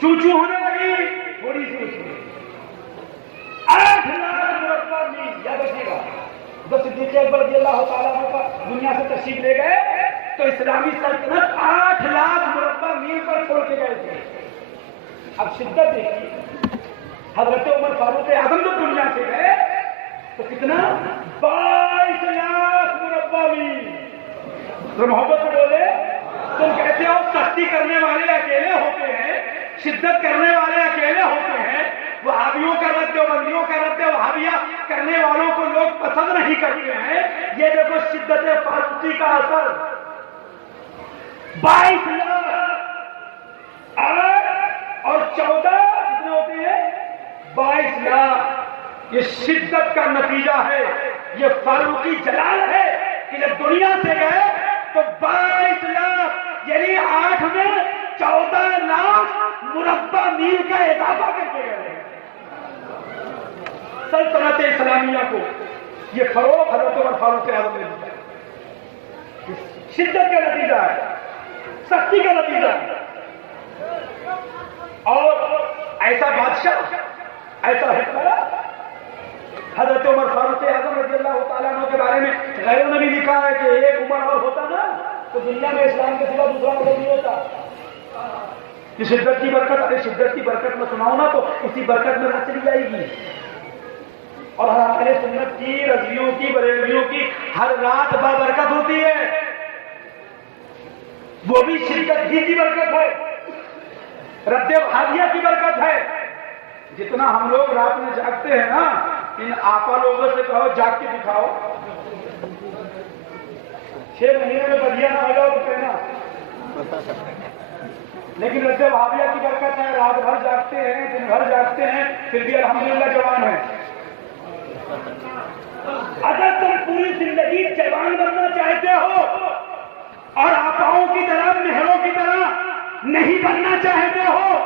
چوچو ہونے لگی. تھوڑی سی اس میں 8 لاکھ مربع میل. یاد رکھیے گا جب صدیق اکبر رضی اللہ تعالیٰ عنہ دنیا سے تشریف لے گئے تو اسلامی سلطنت 8 لاکھ مربع میل پر چھوڑ کے گئے تھے. اب شدت دیکھیے، حضرت عمر فاروق اعظم جب دنیا سے گئے تو کتنا؟ 22 لاکھ مربع میل. تو محبت سے بولے، تم کہتے ہو سختی کرنے والے اکیلے ہوتے ہیں، شدت کرنے والے اکیلے ہوتے ہیں، وہابیوں کا رد، دیوبندیوں کا رد، وہابیہ کرنے والوں کو لوگ پسند نہیں کرتے ہیں. یہ دیکھو شدت فاروقی کا اثر. 22 لاکھ 8 اور 14 کتنے ہوتے ہیں؟ 22 لاکھ. یہ شدت کا نتیجہ ہے، یہ فاروقی جلال ہے کہ جب دنیا سے گئے تو 22 لاکھ یعنی 8 میں 14 لاکھ مربع میل کا اضافہ کر کے گئے. سلطنت اسلامیہ کو یہ فروغ حضرت عمر فاروق اعظم نے دیا. شدت کا نتیجہ ہے، سختی کا نتیجہ ہے. اور ایسا بادشاہ، ایسا حکمراں حضرت عمر فاروق اعظم رضی اللہ تعالیٰ عنہ کے بارے میں غیروں نے بھی لکھا ہے کہ ایک عمر اور ہوتا نا تو دنیا میں اسلام کے سوا دوسرا مذہب نہیں ہوتا. یہ شدت کی برکت. ارے شدت کی برکت میں سناؤں نا تو اسی برکت میں رات چلی جائے گی. اور ہمارے سنت کی، رضویوں کی، بریلویوں کی ہر رات بابرکت ہوتی ہے، وہ بھی شدت ہی کی برکت ہے، رد وہابیہ کی برکت ہے۔ جتنا ہم لوگ رات میں جاگتے ہیں نا، ان آپا لوگوں سے کہو جاگ کے دکھاؤ، 6 مہینے میں بدیا نہ ہو جاؤ تو کہنا۔ لیکن رد وہابیہ کی برکت ہے، رات بھر جاگتے ہیں، دن بھر جاگتے ہیں، پھر بھی الحمدللہ جوان ہیں۔ اگر تم پوری زندگی جوان بننا چاہتے ہو اور آپاؤں کی طرح، مہروں کی طرح نہیں بننا چاہتے ہو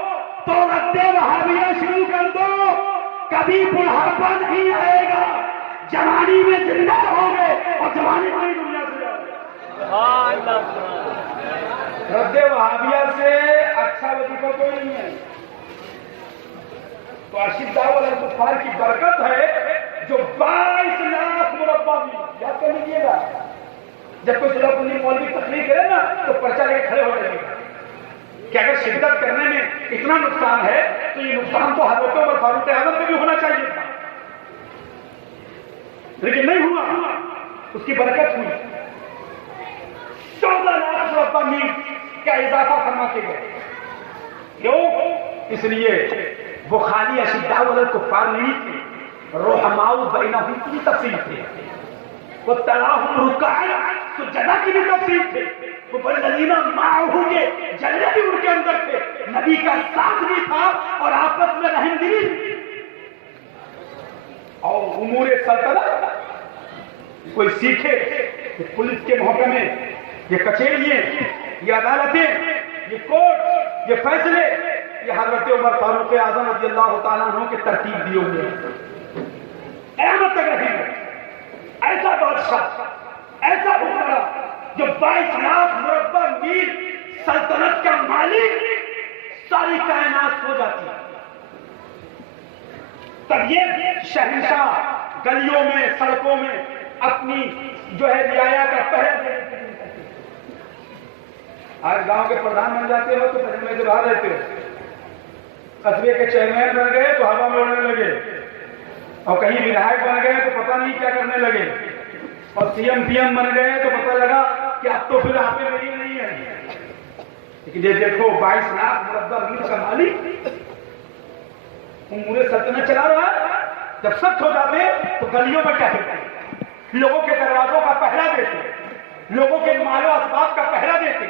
تو رد وہابیہ شروع کر دو، کبھی بڑھاپا نہیں آئے گا، جوانی میں زندہ ہوں گے اور جوانی والی دنیا سے جاؤ گے۔ رد وہابیہ سے اچھا وظیفہ کوئی نہیں ہے۔ تو اشداء علی الکفار کی برکت ہے جو 22 لاکھ مربع میل، یاد کر لیجیے گا، جب کوئی صلاح الدین مولوی تقریر کرے نا تو پرچہ لے کے کھڑے ہو جائے گا کہ اگر شدت کرنے میں اتنا نقصان ہے تو یہ نقصان تو حضرت عمر فاروق اعظم کو بھی ہونا چاہیے تھا، لیکن نہیں ہوا، اس کی برکت ہوئی۔ 14 لاکھ مربع میل کا اضافہ فرما کے گئے۔ کیوں؟ اس لیے وہ خالی اشداء علی الکفار نہیں تھے، رحماء بینہم کی تفصیل تھی، وہ تراہم رکعا سجدہ کی بھی تفصیل تھی، وہ والذین معہ کے جلے بھی ان کے اندر تھے، نبی کا ساتھ بھی تھا اور آپس میں رحم دلی تھی۔ اور امور سلطنت کوئی سیکھے کہ پولیس کے محکمے، یہ کچہریاں، یہ عدالتیں، یہ کورٹ، یہ فیصلے، یہ حضرت عمر فاروق اعظم رضی اللہ تعالیٰ عنہ کے ترتیب دیے ہوئے ہیں، قیامت تک رہیں گے۔ ایسا بادشاہ، ایسا حکمراں جو 22 لاکھ مربع میل سلطنت کا مالک، ساری کائنات ہو جاتی ہے، تب یہ شہنشاہ گلیوں میں، سڑکوں میں اپنی جو ہے رعایا کا پہرا دینے کے لیے کرتے ہیں۔ آج گاؤں کے پردھان بن جاتے ہو تو تجربے سے باہر رہتے ہو، قصبے کے چیئرمین بن گئے تو ہوا میں اڑنے لگے، اور کہیں ودھائک بن گئے تو پتہ نہیں کیا کرنے لگے، اور سی ایم پی ایم بن گئے تو پتہ لگا کہ اب تو پھر آپ میں میری نہیں ہے۔ لیکن یہ دیکھو 22 لاکھ مربع میل کا مالک امور سلطنت چلا رہا ہے۔ جب سخت ہو جاتے تو گلیوں میں ٹہلتے، لوگوں کے دروازوں کا پہرا دیتے، لوگوں کے مال و اسباب کا پہرا دیتے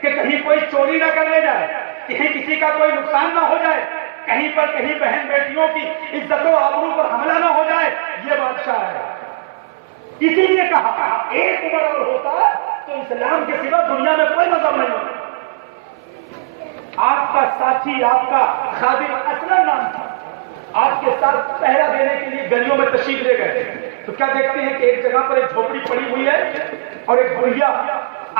کہ کہیں کوئی چوری نہ کر لے جائے، کہیں کسی کا کوئی نقصان نہ ہو جائے، کہیں پر کہیں بہن بیٹیوں کی عزت و آبرو پر حملہ نہ ہو جائے۔ یہ بادشاہ ہے، اسی لیے کہا ایک عمر اور ہوتا تو اسلام کے سوا دنیا میں کوئی مذہب نہیں ہوتا۔ آپ کا ساتھی، آپ کا خادم اسلم نام تھا، آپ کے ساتھ پہرا دینے کے لیے گلیوں میں تشریف لے گئے تو کیا دیکھتے ہیں کہ ایک جگہ پر ایک جھوپڑی پڑی ہوئی ہے اور ایک بڑھیا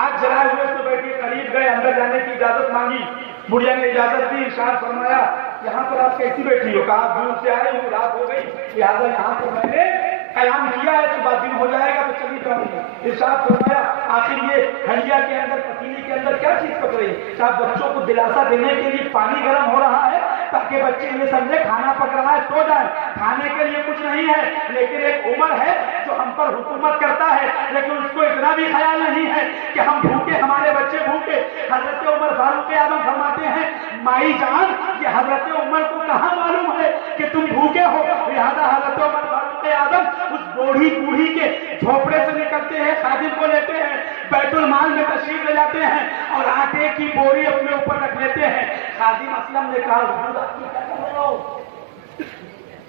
آگ جلائے ہوئے اس میں بیٹھی، قریب گئے، اندر جانے کی اجازت مانگی، بڑھیا نے اجازت دی، ارشاد فرمایا یہاں پر آپ کیسی بیٹھی ہو؟ کہا دور سے آئے ہوں، رات ہو گئی، لہٰذا یہاں پر میں نے قیام کیا ہے، صبح دن ہو جائے گا تو چلی جاؤں گی۔ ارشاد فرمایا آخر یہ ہنڈیا کے اندر، پتیلی کے اندر کیا چیز پک رہی ہے؟ صاحب بچوں کو دلاسا دینے کے لیے پانی گرم ہو رہا ہے تاکہ بچے یہ سمجھے کھانا پک رہا ہے، سو جائیں، کھانے کے لیے کچھ نہیں ہے۔ لیکن ایک عمر ہے جو ہم پر حکومت کرتا ہے، لیکن اس کو اتنا بھی خیال نہیں ہے کہ ہم بھوکے، ہمارے بچے بھوکے۔ حضرت عمر فاروق اعظم فرماتے ہیں مائی جان، یہ حضرت عمر کو کہاں معلوم ہے کہ تم بھوکے ہو؟ لہذا حضرت عمر فاروق اعظم اس بوڑھی کے جھوپڑے سے نکلتے ہیں، خادم کو لیتے ہیں، بیت المال میں تشریف لے جاتے ہیں اور آٹے کی بوری اپنے اوپر رکھ لیتے ہیں۔ خادم اسلم نے کہا حضور آپ کیا کر رہے ہو؟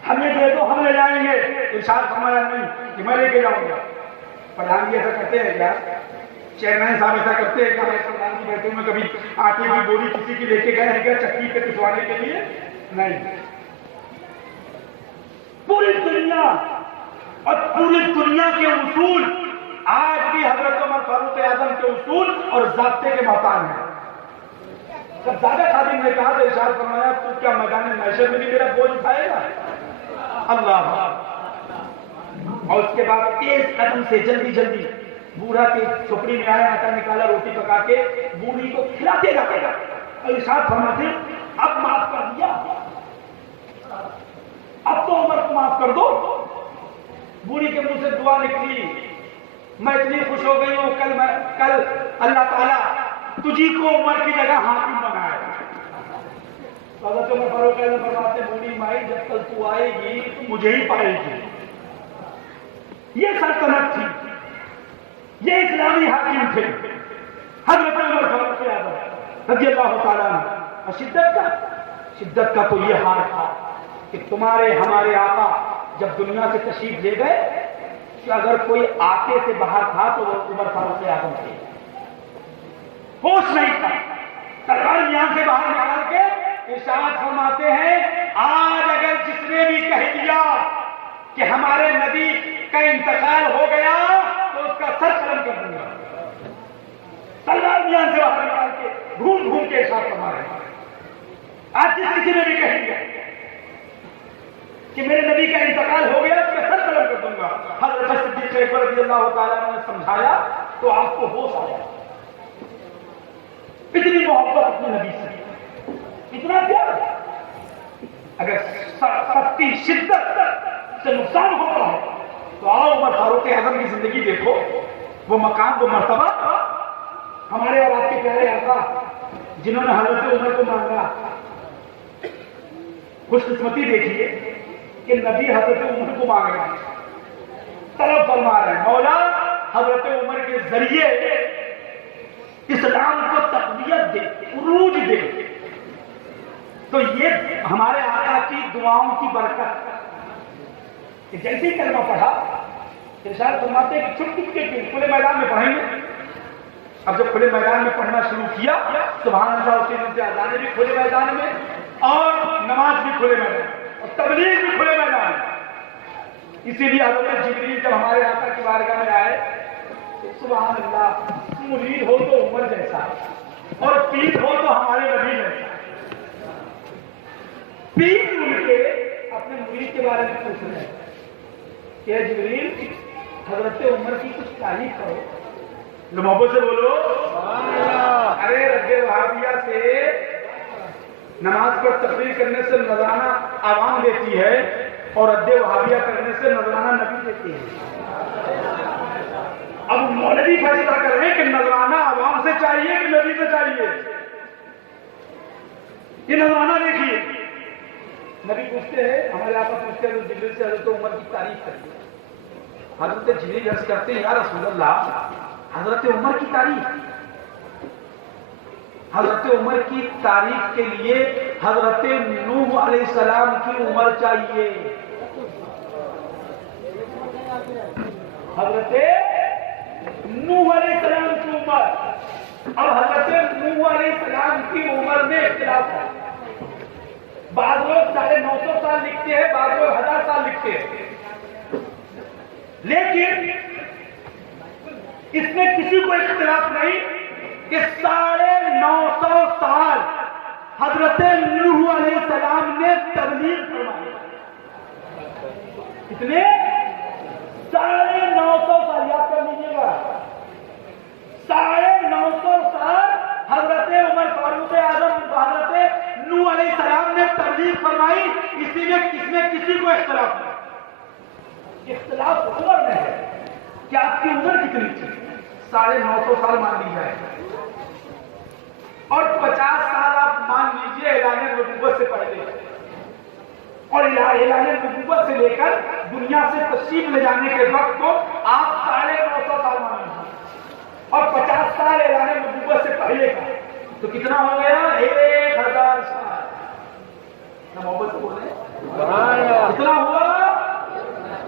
ہمیں دے دو، ہم لے جائیں گے۔ ارشاد فرمایا نہیں کہ میں لے کے جاؤں گا۔ پردھان جی ایسا کرتے ہیں کیا؟ چیئرمین صاحب ایسا کرتے ہیں کیا؟ پردھان جی بیٹھے میں کبھی آٹے کی بوری کسی کی لے کے گئے ہیں کیا چکی پہ پسوانے کے لیے؟ نہیں۔ پوری دنیا اور پوری دنیا کے اصول آج بھی حضرت عمر فاروق اعظم کے اصول اور ضابطے کے محتاج ہیں۔ جب زیادہ خادم نے کہا تو ارشاد فرمایا تو کیا میدان معیشت میں بھی میرا بوجھ اٹھائے گا؟ اللہ۔ اور اس کے بعد تیز قدم سے جلدی بوڑھا کے جھوپڑی میں آیا، آٹا نکالا، روٹی پکا کے بوڑھی کو کھلاتے جاتے گا اور ارشاد فرماتے اب معاف کر دیا، اب تو عمر کو معاف کر دو۔ بوڑھی کے منہ سے دعا نکلی، میں اتنی خوش ہو گئی ہوں، کل اللہ تعالیٰ تجھی کو عمر کی جگہ حاکم بنائے۔ حضرت عمر فاروق اعظم فرماتے ہیں بوڑھی مائی جب تک تو آئے گی تو مجھے ہی پائے گی۔ یہ سلطنت تھی، یہ اسلامی حاکم تھے حضرت عمر فاروق اعظم رضی اللہ تعالیٰ عنہ۔ اور شدت کا تو یہ حال تھا کہ تمہارے ہمارے آقا جب دنیا سے تشریف لے گئے کہ اگر کوئی آتے سے باہر تھا تو وہ عمر فاروق اعظم تھے، ہوش نہیں تھا، تلوار میان سے باہر نکال کے ارشاد فرماتے ہیں آج اگر جس نے بھی کہہ دیا کہ ہمارے نبی کا انتقال ہو گیا تو اس کا سر قلم کر دوں گا۔ تلوار میان سے باہر نکال کے گھوم گھوم کے ارشاد فرما رہے ہیں آج جس کسی نے بھی کہہ دیا کہ میرے نبی کا انتقال ہو گیا اس کا سر قلم کر دوں گا۔ حضرت صدیق اکبر رضی اللہ تعالیٰ عنہ نے سمجھایا تو آپ کو ہوش آیا، اتنی محبت اپنے نبی سے، اتنا پیار۔ اگر سختی شدت سے نقصان ہو رہا ہے تو آؤ عمر فاروق اعظم کی زندگی دیکھو، وہ مقام وہ مرتبہ ہمارے اور آپ کے پیارے آقا جنہوں نے حضرت عمر کو مانگا۔ خوش قسمتی دیکھیے کہ نبی حضرت عمر کو مانگ رہے ہیں، طلب فرما رہے ہیں مولا حضرت عمر کے ذریعے اسلام کو تقویت دے، عروج دے۔ تو یہ ہمارے آقا کی دعاؤں کی برکت کہ جیسے ہی کلمہ پڑھا ارشاد فرماتے ہیں کہ چھپ چھپ کے کھلے میدان میں پڑھیں گے۔ اب جب کھلے میدان میں پڑھنا شروع کیا سبحان اللہ، اسی دن سے اذانیں بھی کھلے میدان میں اور نماز بھی کھلے میدان اور تبلیغ بھی کھلے میدان۔ اسی لیے حضرت جبریل جب ہمارے آقا کی بارگاہ میں آئے تو سبحان اللہ، مرید ہو تو عمر جیسا اور پیر ہو تو ہمارے نبی جیسا۔ پیر ان کے اپنے مرید کے بارے میں پوچھ رہے ہیں کہ جبریل حضرت عمر کی کچھ تعریف کرو، محبت سے بولو۔ ارے رد وہابیہ سے نماز پر تقریر کرنے سے نذرانہ عوام دیتی ہے اور رد وہابیہ کرنے سے نذرانہ نبی دیتی ہے۔ اب مولوی فیصلہ کر رہے ہیں کہ نذرانہ عوام سے چاہیے کہ نبی سے چاہیے۔ یہ نذرانہ دیکھیے، نبی پوچھتے ہیں ہمارے آقا پوچھتے ہیں جبریل سے حضرت عمر کی تعریف کریے۔ حضرت جبریل عرض کرتے ہیں یا رسول اللہ حضرت عمر کی تعریف، حضرت عمر کی تعریف کے لیے حضرت نوح علیہ السلام کی عمر چاہیے۔ حضرت نوح علیہ السلام کی عمر، اب حضرت نوح علیہ السلام کی عمر میں اختلاف ہے، بعض لوگ 950 سال لکھتے ہیں، بعض لوگ 1000 سال لکھتے ہیں، لیکن اس میں کسی کو اختلاف نہیں کہ 950 سال حضرت نوح علیہ السلام نے تبلیغ فرمائی۔ کتنے؟ 950 سال، یاد کر لیجیے گا، 950 سال حضرت عمر فاروق اعظم حضرت نوح علیہ السلام نے تبلیغ فرمائی۔ اسی میں کسی کو اختلاف نہیں، اختلاف عمر میں ہے کہ آپ کی عمر کتنی تھی۔ 950 سال مان لی جائے اور 50 سال آپ مان لیجیے اعلان نبوت سے پہلے، اور اعلان نبوت سے لے کر دنیا سے تشریف لے جانے کے وقت کو آپ 950 سال مان لیجیے، اور 50 سال اعلان نبوت سے پہلے کا تو کتنا ہو گیا؟ 1000 سال۔ محبت سے بولے کتنا ہوا؟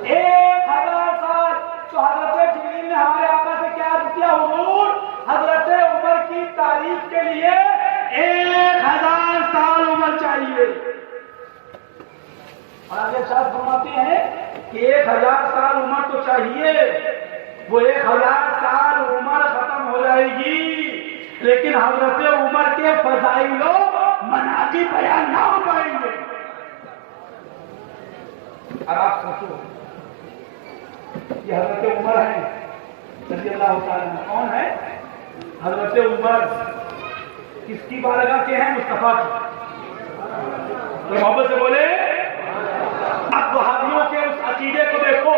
1000 سال۔ تو حضرت جبریل نے ہمارے آقا سے کیا کیا؟ حضور حضرت عمر کی تعریف کے لیے 1000 سال عمر چاہیے۔ اور آگے ارشاد فرماتے ہیں کہ 1000 سال عمر تو چاہیے، وہ 1000 سال عمر ختم ہو جائے گی لیکن حضرت عمر کے فضائل و مناقب بیان نہ ہو پائیں گے۔ اور آپ سوچو یہ حضرت عمر ہیں رضی اللہ تعالیٰ عنہ، کون ہے؟ حضرت عمر کس کی بارگاہ کے ہیں؟ مصطفیٰ کی۔ تو محبت سے بولے اب وہابیوں کے اس عقیدے کو دیکھو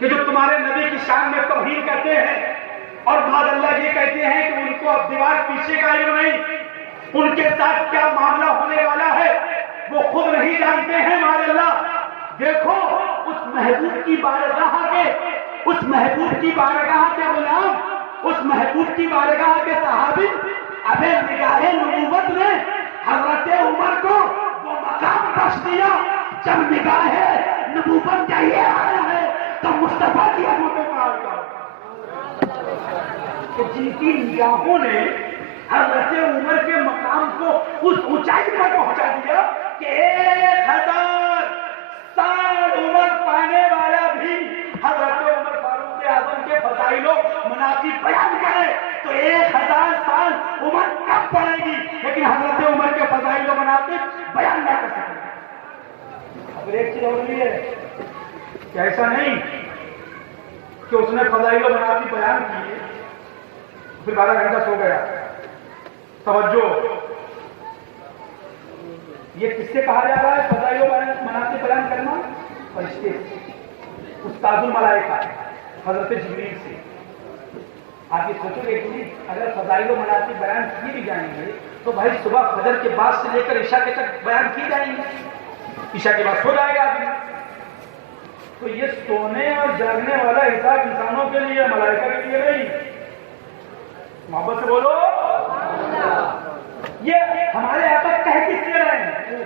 کہ جو تمہارے نبی کی شان میں توہین کرتے ہیں اور بعد اللہ یہ کہتے ہیں کہ ان کو اب دیوار پیچھے کا علم نہیں، ان کے ساتھ کیا معاملہ ہونے والا ہے وہ خود نہیں جانتے ہیں معاذ اللہ۔ دیکھو اس محبوب کی بارگاہ کے، اس محبوب کی بارگاہ کے غلام، اس محبوب کی بارگاہ کے صحابی ابے نگاہ نبوت نے حضرت عمر کو وہ مقام بخش دیا جب نگاہ نبوت چاہیے آیا ہے تو مصطفیٰ کی عظمت پار کہ جن کی نگاہوں نے حضرت عمر کے مقام کو اس اونچائی پر پہنچا دیا کہ 1000 سال عمر پانے والا بھی حضرت عمر فاروق اعظم کے فضائل و مناقب بیان کرے تو 1000 سال عمر کب پڑے گی، لیکن حضرت عمر کے فضائل و مناقب بیان نہ کر سکے۔ اب ایک چیز اور بھی ہے کہ ایسا نہیں کہ اس نے فضائل و مناقب بیان کیے پھر 12 گھنٹہ سو گیا۔ توجہ، یہ کس سے کہا جا رہا ہے فضائل و مناقب بیان کرنا؟ فرشتے، استاد الملائکہ حضرت جبریل سے۔ آپ یہ سوچو گے کہ اگر فضائل و مناقب بیان کیے بھی جائیں گے تو بھائی صبح فجر کے بعد سے لے کر عشاء کے تک بیان کی جائیں گے، عشاء کے بعد سو جائے گا آدمی۔ تو یہ سونے اور جاگنے والا حساب انسانوں کے لیے، ملائکہ کے لیے نہیں۔ محبت سے بولو، یہ ہمارے آقا کہہ کس سے رہے ہیں؟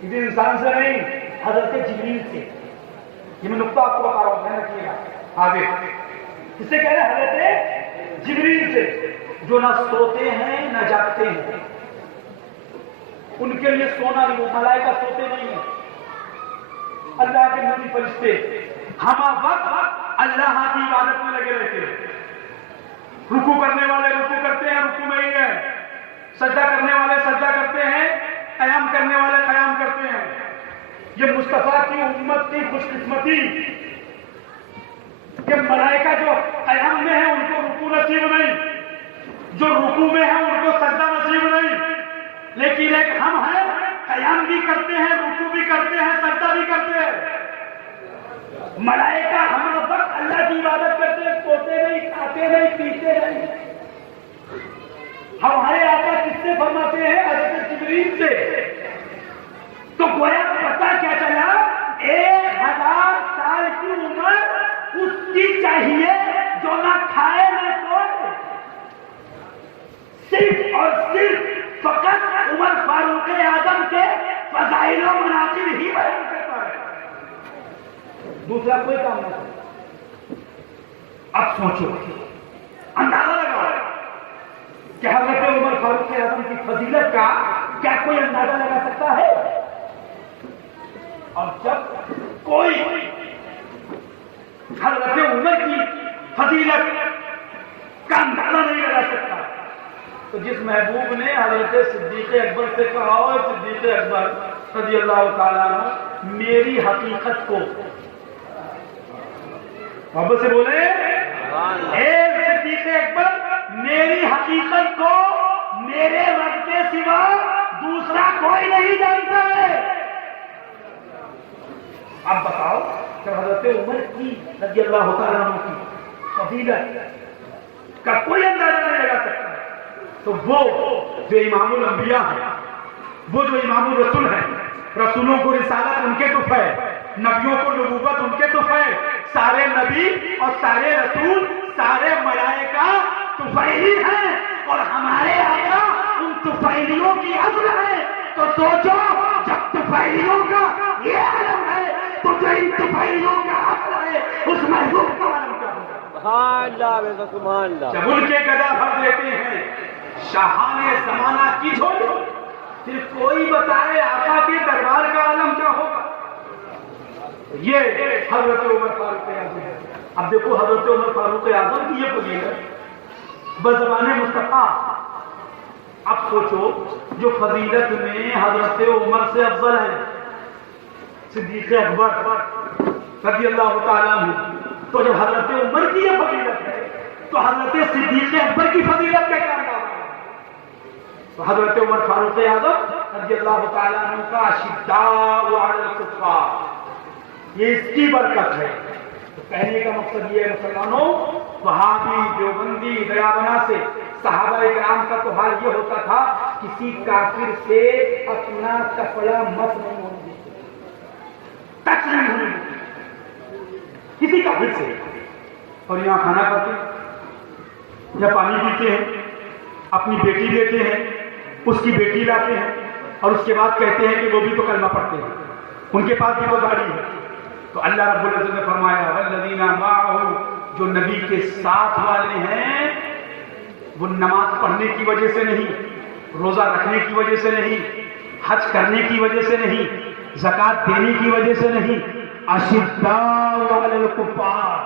کسی انسان سے نہیں، حضرت جبریل سے۔ یہ میں نقطہ آپ کو بتا رہا ہوں، دھیان رکھیے گا۔ آگے کس سے کہہ رہے ہیں؟ حضرت جبریل سے، جو نہ سوتے ہیں نہ جاگتے ہیں۔ ان کے لیے سونا نہیں، وہ ملائکہ سوتے نہیں ہیں، اللہ کے نبی فرشتے ہم وقت اللہ کی عبادت میں لگے رہتے ہیں۔ رکوع کرنے والے رکوع کرتے ہیں، رکوع میں ہی ہیں، سجدہ کرنے والے سجدہ کرتے ہیں، قیام کرنے والے قیام کرتے ہیں۔ یہ مصطفیٰ کی امت کی خوش قسمتی کہ ملائکہ جو قیام میں ہیں ان کو رکوع نصیب نہیں، جو رکوع میں ہیں ان کو سجدہ نصیب نہیں، لیکن ایک ہم ہیں قیام بھی کرتے ہیں، رکوع بھی کرتے ہیں، سجدہ بھی کرتے ہیں۔ ملائکہ ہم وقت اللہ کی عبادت کرتے ہیں، سوتے نہیں، کھاتے نہیں، پیتے نہیں۔ ہمارے آقا کس سے فرماتے ہیں؟ حضرت جبریل سے۔ تو گویا پتہ کیا چلا، 1000 سال کی عمر اس کی چاہیے جو نہ کھائے نہ سوئے، صرف اور صرف فقط عمر فاروق اعظم کے فضائل و مناقب ہی بیان کرتا ہے، دوسرا کوئی کام نہ کرتا۔ اب سوچو، اندازہ لگاؤ کہ حضرت عمر فاروق اعظم کی فضیلت کا کیا کوئی اندازہ لگا سکتا ہے؟ اور جب کوئی حضرت عمر کی فضیلت کا اندازہ نہیں لگا سکتا تو جس محبوب نے حضرت صدیق اکبر سے کہا ہو، صدیق اکبر رضی اللہ تعالیٰ عنہ میری حقیقت کو، محبت سے بولے، اے صدیق اکبر میری حقیقت کو میرے رب کے سوا دوسرا کوئی نہیں جانتا ہے۔ اب بتاؤ کہ حضرت عمر کی رضی اللہ تعالیٰ عنہ کی فضیلت کا کوئی اندازہ نہیں لگا سکتا تو وہ جو امام الانبیاء ہیں، وہ جو امام الرسول ہیں، رسولوں کو رسالت ان کے تحفہ ہے، نبیوں کو نبوت ان کے تحفہ ہے، سارے نبی اور سارے رسول سارے ملائکہ طفیلی ہیں اور ہمارے آقا ان طفیلیوں کی اصل ہے۔ تو سوچو جب طفیلیوں کا یہ عالم ہے تو جو ان طفیلیوں کا اصل ہے اس محبوب کا عالم کیا ہوگا؟ سبحان اللہ، سبحان اللہ۔ جب ان کے گدا بھر دیتے ہیں شاہان زمانہ کی جھولی، پھر کوئی بتائے آقا کے دربار کا عالم کیا ہوگا؟ یہ حضرت عمر فاروق اعظم ہے۔ اب دیکھو حضرت عمر فاروق اعظم کی یہ فضیلت بزبان مصطفیٰ۔ اب سوچو جو فضیلت میں حضرت عمر سے افضل ہے صدیق اکبر رضی اللہ تعالیٰ عنہ، تو جب حضرت عمر کی یہ فضیلت ہے تو حضرت صدیق اکبر کی فضیلت کا کیا اندازہ ہے؟ تو حضرت عمر فاروق اعظم رضی اللہ تعالیٰ عنہ کا اشداء علی الکفار، یہ اس کی برکت ہے کہنے کا مقصد یہ ہے مسلمانوں، وہابی دیوبندی دیابنا سے صحابہ کرام کا تو حال یہ ہوتا تھا، کسی کافر سے اپنا کپڑا مت نہیں ہونے دیتے، ٹچ نہیں ہونے دیتے کسی کافر سے. اور یہاں کھانا کھاتے ہیں یا پانی پیتے ہیں، اپنی بیٹی دیتے ہیں، اس کی بیٹی لاتے ہیں اور اس کے بعد کہتے ہیں کہ وہ بھی تو کلمہ پڑھتے ہیں، ان کے پاس بھی تو داڑھی ہے. تو اللہ رب العزت نے فرمایا والذین معہ، جو نبی کے ساتھ والے ہیں وہ نماز پڑھنے کی وجہ سے نہیں، روزہ رکھنے کی وجہ سے نہیں، حج کرنے کی وجہ سے نہیں، زکوٰۃ دینے کی وجہ سے نہیں، اشداء علی الکفار،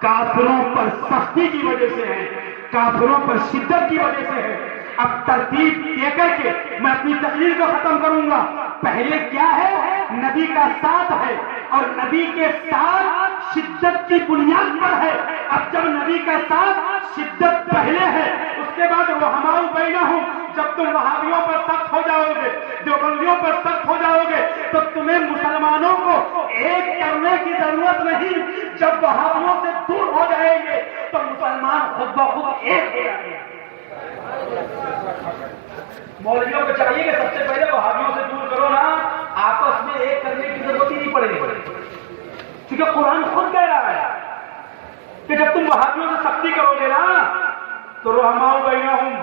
کافروں پر سختی کی وجہ سے ہے، کافروں پر شدت کی وجہ سے ہے. اب ترتیب دے کر کے میں اپنی تقریر کو ختم کروں گا. پہلے کیا ہے؟ نبی کا ساتھ ہے اور نبی کے ساتھ شدت کی بنیاد پر ہے. اب جب نبی کا ساتھ شدت پہلے ہے، اس کے بعد رحماء بینہم، جب تم وہابیوں پر سخت ہو جاؤ گے، دیوبندیوں پر سخت ہو جاؤ گے تو تمہیں مسلمانوں کو ایک کرنے کی ضرورت نہیں. جب وہابیوں سے دور ہو جائیں گے تو مسلمان خود بخود ایک ہو جائیں گے. مولویوں کو چاہیے کہ سب سے پہلے وہابیوں سے دور کرو نا، آپس میں ایک کرنے کی ضرورت ہی نہیں پڑے گی. کیونکہ قرآن خود کہہ رہا ہے کہ جب تم وہابیوں سے سختی کرو گے نا تو رحماء بینہم.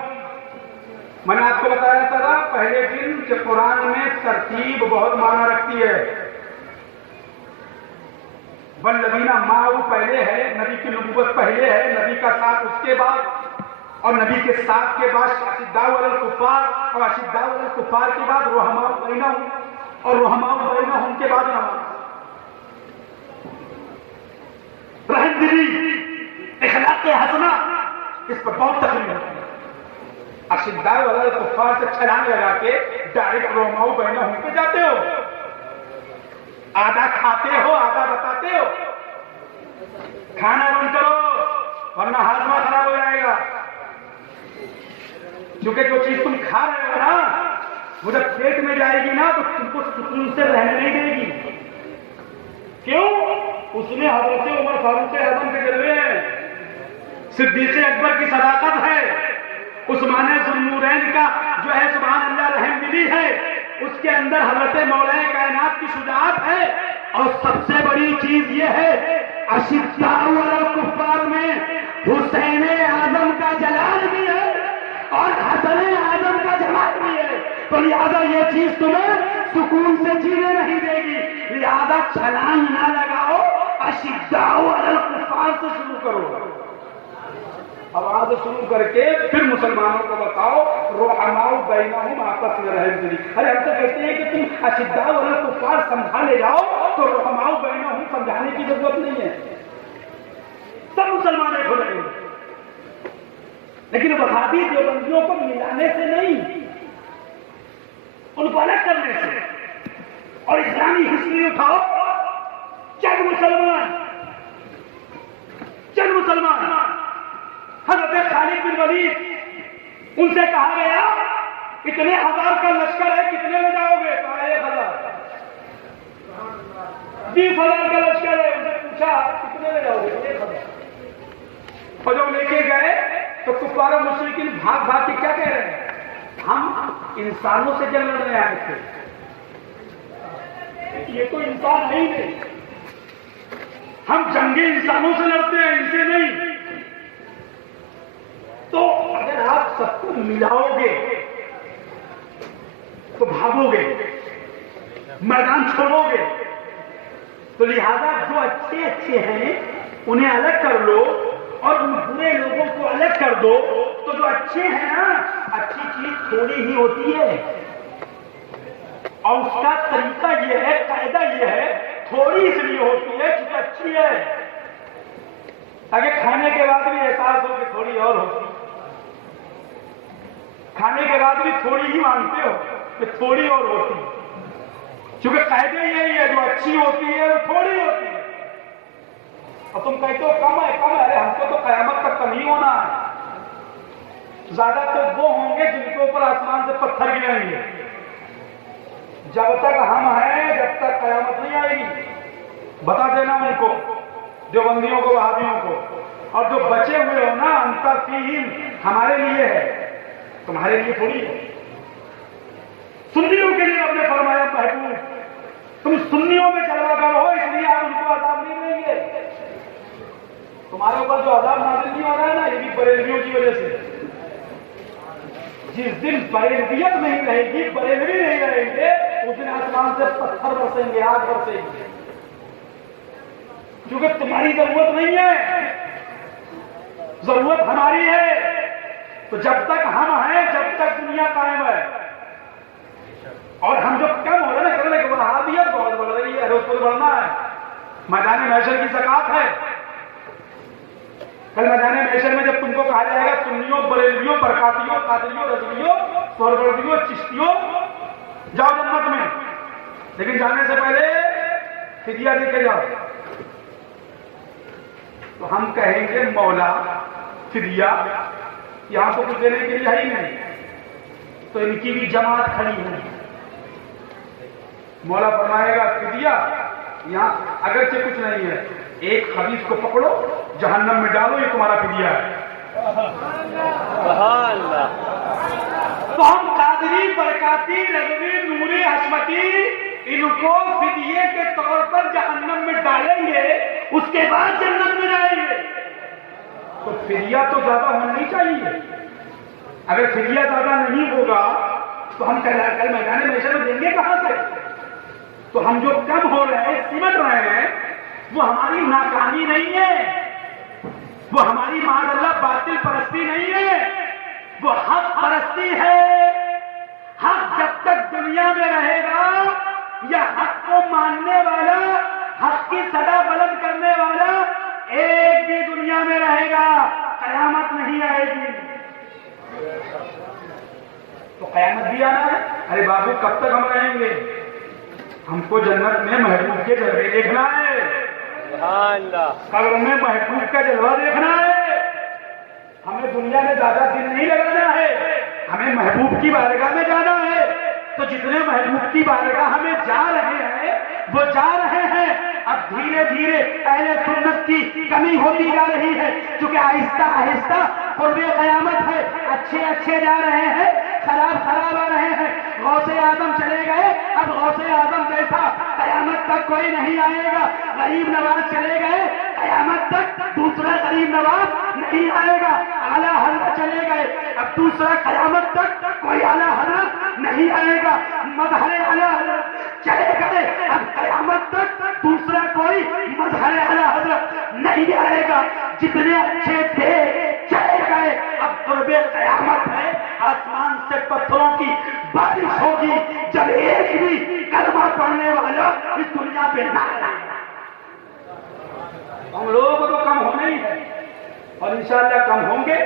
میں نے آپ کو بتایا تھا پہلے دن کہ قرآن میں ترتیب بہت معنی رکھتی ہے. والذین معہ پہلے ہے، نبی کی نبوت پہلے ہے، نبی کا ساتھ اس کے بعد، اور نبی کے ساتھ کے بعد اشداء علی الکفار، اور اشداء علی الکفار کے بعد رحماء بینہم، اور رحماء بینہم کے بعد نماز. رحم دلی، اخلاق حسنہ، اس پر بہت تقریر ہے. اشداء علی الکفار سے چھلانگ لگا کے ڈائریکٹ رحماء بینہم پہ جاتے ہو. آدھا کھاتے ہو آدھا بتاتے ہو. کھانا بند کرو ورنہ ہاضمہ خراب ہو جائے گا. کیونکہ جو چیز تم کھا رہے ہو نا وہ جب پیٹ میں جائے گی نا تو تم کو سکون سے رہنے نہیں دے گی. کیوں؟ اس میں حضرت عمر فاروق اعظم کے جلوے ہیں، صدیق اکبر کی صداقت ہے، عثمان ذوالنورین کا جو ہے سبحان اللہ رحم دلی ہے، اس کے اندر حضرت مولا کائنات کی شجاعت ہے. اور سب سے بڑی چیز یہ ہے اشداء علی الکفار میں حسین اعظم کا جلال بھی ہے اور حسن اعظم کا جمال بھی ہے. تو لہذا یہ چیز تمہیں سکون سے جینے نہیں دے گی. لہذا چھلانگ نہ لگاؤ، اشداء علی الکفار سے شروع کرو. آواز شروع کر کے پھر مسلمانوں کو بتاؤ رحماء بینہم، آپس میں رحم دلی. ارے ہم تو کہتے ہیں کہ تم اشداء علی الکفار سمجھا لے جاؤ تو رحماء بینہم سمجھانے کی ضرورت نہیں ہے، سب مسلمان ایک ہو جائیں گے. لیکن وہابی دیوبندیوں کو ملانے سے نہیں، ان کو الگ کرنے سے. اور اسلامی ہسٹری اٹھاؤ، چند مسلمان حضرت خالد بن ولید، ان سے کہا گیا اتنے ہزار کا لشکر ہے، کتنے میں جاؤ گے؟ کہا 1000. 20,000 کا لشکر ہے، ان سے پوچھا کتنے میں جاؤ گے؟ 1000. اور جب لے کے گئے تو کفار و مشرکین بھاگ بھاگ کے کیا کہہ رہے ہیں؟ ہم انسانوں سے جنگ لڑنے آئے تھے، یہ تو انسان ہے ہی نہیں، ہم جنگیں انسانوں سے لڑتے ہیں، ان سے نہیں. تو اگر آپ سب کو ملاؤ گے تو بھاگو گے، میدان چھوڑو گے. تو لہذا جو اچھے اچھے ہیں انہیں الگ کر لو اور ان برے لوگوں کو الگ کر دو. تو جو اچھے ہیں نا، اچھی چیز تھوڑی ہی ہوتی ہے اور اس کا طریقہ یہ ہے، قاعدہ یہ ہے، تھوڑی اس لیے ہوتی ہے کیونکہ اچھی ہے، تاکہ کھانے کے بعد بھی احساس ہو کہ تھوڑی اور ہوتی، کھانے کے بعد بھی تھوڑی ہی مانگتے ہو کہ تھوڑی اور ہوتی. کیونکہ قاعدے یہی ہے، جو اچھی ہوتی ہے وہ تھوڑی ہوتی ہے. اور تم کہتے ہو کم ہے کم ہے، ارے ہم کو تو قیامت تک کم ہی ہونا ہے. زیادہ تو وہ ہوں گے جن کے اوپر آسمان سے پتھر گریں گے. جب تک ہم ہیں جب تک قیامت نہیں آئے گی. بتا دینا ان کو دیوبندیوں کو وہابیوں کو، اور جو بچے ہوئے ہو نا انتر فیہم ہمارے لیے ہے، تمہارے لیے تھوڑی ہے۔ سنیوں کے لیے رب نے فرمایا محبوب تم سنیوں میں جلوہ گر ہو، اس لیے آپ ان کو عذاب نہیں دیں گے۔ تمہارے اوپر جو عذاب نازل نہیں ہو رہا ہے نا، یہ بھی بریلویوں کی وجہ سے۔ جس دن بریلویت نہیں رہے گی، بریلوی نہیں رہیں گے، اس دن آسمان سے پتھر برسیں گے، آگ برسیں گے، کیونکہ تمہاری ضرورت نہیں ہے، ضرورت ہماری ہے۔ تو جب تک ہم ہیں، جب تک دنیا قائم ہے، اور ہم جو کم ہو رہے ہیں نا، کہ وہابیت بہت بڑھ رہی ہے، اس کو بڑھنا ہے۔ میدان محشر کی زکات ہے، کل میدان محشر میں جب تم کو کہا جائے گا سنیوں، بریلویوں، برکاتیوں، قادریوں، رضویوں، سہروردیوں، چشتیوں، جاؤ جنت میں، لیکن جانے سے پہلے فدیہ دے کے جاؤ۔ تو ہم کہیں گے مولا فدیہ یہاں تو کچھ دینے کے لیے ہے ہی نہیں، تو ان کی بھی جماعت کھڑی ہے۔ مولا فرمائے گا فدیہ یہاں اگرچہ کچھ نہیں ہے، ایک خبیث کو پکڑو جہنم میں ڈالو، یہ تمہارا فدیہ ہے۔ سبحان اللہ۔ تو ہم قادری، برکاتی، رضوی، نوری، حشمتی ان کو فدیے کے طور پر جہنم میں ڈالیں گے، اس کے بعد جنت میں جائیں گے۔ تو فدیہ تو زیادہ ہونا نہیں چاہیے۔ اگر فدیہ زیادہ نہیں ہوگا تو ہم کل میدان محشر میں دیں گے کہاں سے؟ تو ہم جو کم ہو رہے ہیں، سمٹ رہے ہیں، وہ ہماری ناکامی نہیں ہے، وہ ہماری معاذ اللہ باطل پرستی نہیں ہے، وہ حق پرستی ہے۔ حق جب تک دنیا میں رہے گا، یا حق کو ماننے والا، حق کی صدا بلند کرنے والا ایک بھی دنیا میں رہے گا، قیامت نہیں آئے گی۔ تو قیامت بھی آنا ہے۔ ارے بابو کب تک ہم رہیں گے؟ ہم کو جنت میں محبوب کے جلوے دیکھنا ہے، سبحان اللہ۔ قبر میں محبوب کا جلوہ دیکھنا ہے۔ ہمیں دنیا میں زیادہ دن نہیں لگانا ہے، ہمیں محبوب کی بارگاہ میں جانا ہے۔ تو جتنے محبوب کی بارگاہ ہمیں جا رہے ہیں وہ جا رہے ہیں۔ اب دھیرے دھیرے اہل سنت کی کمی ہوتی جا رہی ہے، کیونکہ آہستہ آہستہ قرب قیامت ہے، اچھے اچھے جا رہے ہیں، خراب خراب آ رہے ہیں۔ غوث اعظم چلے گئے، اب غوث اعظم جیسا قیامت تک کوئی نہیں آئے گا۔ غریب نواز چلے گئے، قیامت تک دوسرا غریب نواز نہیں آئے گا۔ اعلیٰ حضرت چلے گئے، اب دوسرا قیامت تک کوئی اعلیٰ حضرت نہیں آئے گا۔ مظہر اعلیٰ حضرت چلے گئے، اب قیامت تک دوسرا کوئی مظہر اعلیٰ حضرت نہیں آئے گا۔ جتنے اچھے تھے چلے گئے، اب قرب قیامت ہے، آسمان سے پتھروں کی بارش ہوگی جب ایک بھی کلمہ پڑھنے والا اس دنیا پہ نہ رہے گا۔ ہم لوگوں کو تو کم ہونا ہی ہے، اور انشاءاللہ کم ہوں گے،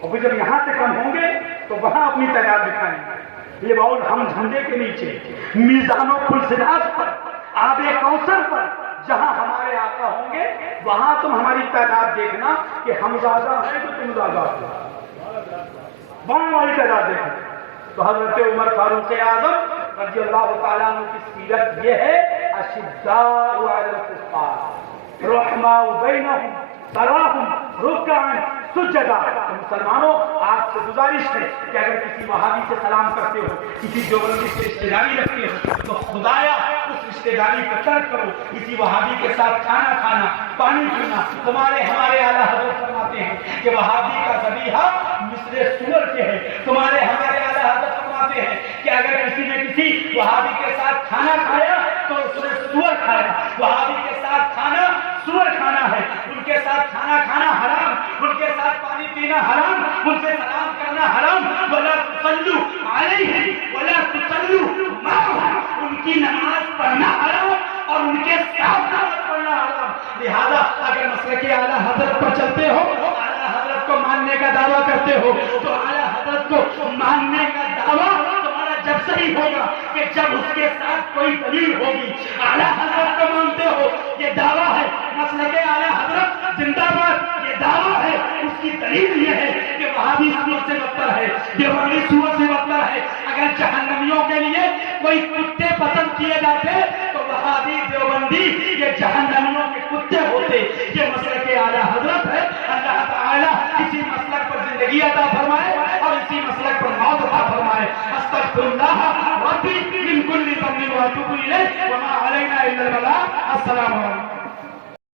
اور پھر جب یہاں سے کم ہوں گے تو وہاں اپنی تعداد دکھائیں گے۔ یہ باؤل ہم جھنڈے کے نیچے میزان و پلسراج پر، آب کوثر پر جہاں ہمارے آقا ہوں گے، وہاں تم ہماری تعداد دیکھنا کہ ہم زیادہ ہیں تو تم زیادہ ہو، وہاں ہماری تعداد دیکھنا۔ تو حضرت عمر فاروق اعظم رضی اللہ تعالیٰ عنہ کی سیرت یہ ہے، اشداء علی الکفار رحماء بینہم تراہم رکعا سجدا۔ مسلمانوں آپ سے گزارش ہے کہ اگر کسی وہابی سے سلام کرتے ہو، کسی دیوبندی سے رشتہ داری رکھتے ہو، تو خدایا اس رشتہ داری کو ترک کرو۔ کسی وہابی کے ساتھ کھانا کھانا، پانی پینا، تمہارے ہمارے اعلیٰ حضرت فرماتے ہیں کہ وہابی کا ذبیحہ مثل سور کے ہے۔ تمہارے ہمارے اعلیٰ حضرت فرماتے ہیں کہ اگر کسی نے کسی وہابی کے ساتھ کھانا کھایا تو اس نے سور کھایا۔ وہابی کے ساتھ کھانا سور کھانا ہے، ان کے ساتھ کھانا کھانا حرام، ان کے ساتھ پانی پینا حرام، ان سے سلام کرنا حرام۔ ولا تصلوا علیہم ولا تصلوا معہم، ان کی نماز پڑھنا حرام اور ان کے ساتھ نماز پڑھنا حرام۔ لہذا اگر مسلک اعلیٰ حضرت پر چلتے ہو، اعلیٰ حضرت کو ماننے کا دعویٰ کرتے ہو، تو اعلیٰ حضرت کو ماننے کا دعویٰ تمہارا جب صحیح ہوگا کہ جب اس کے ساتھ کوئی دلیل ہوگی۔ اعلیٰ حضرت کو مانتے ہو، یہ دعویٰ ہے مسلک اعلیٰ حضرت زندہ باد، یہ دعویٰ ہے، اس کی دلیل یہ ہے کہ وہابی سور سے بدتر ہے، دیوبندی سور سے بدتر ہے۔ اگر جہنمیوں کے لیے کوئی کتے پسند کیے جاتے تو وہابی دیوبندی یہ جہنمیوں کے کتے ہوتے. یہ مسلک اعلیٰ حضرت ہے. اللہ تعالیٰ اسی مسلک پر زندگی عطا فرمائے اور اسی مسلک پر موت عطا فرمائے. استغفر اللہ ربی من کل ذنب واتوب الیہ وما علینا الا البلاغ. السلام علیکم.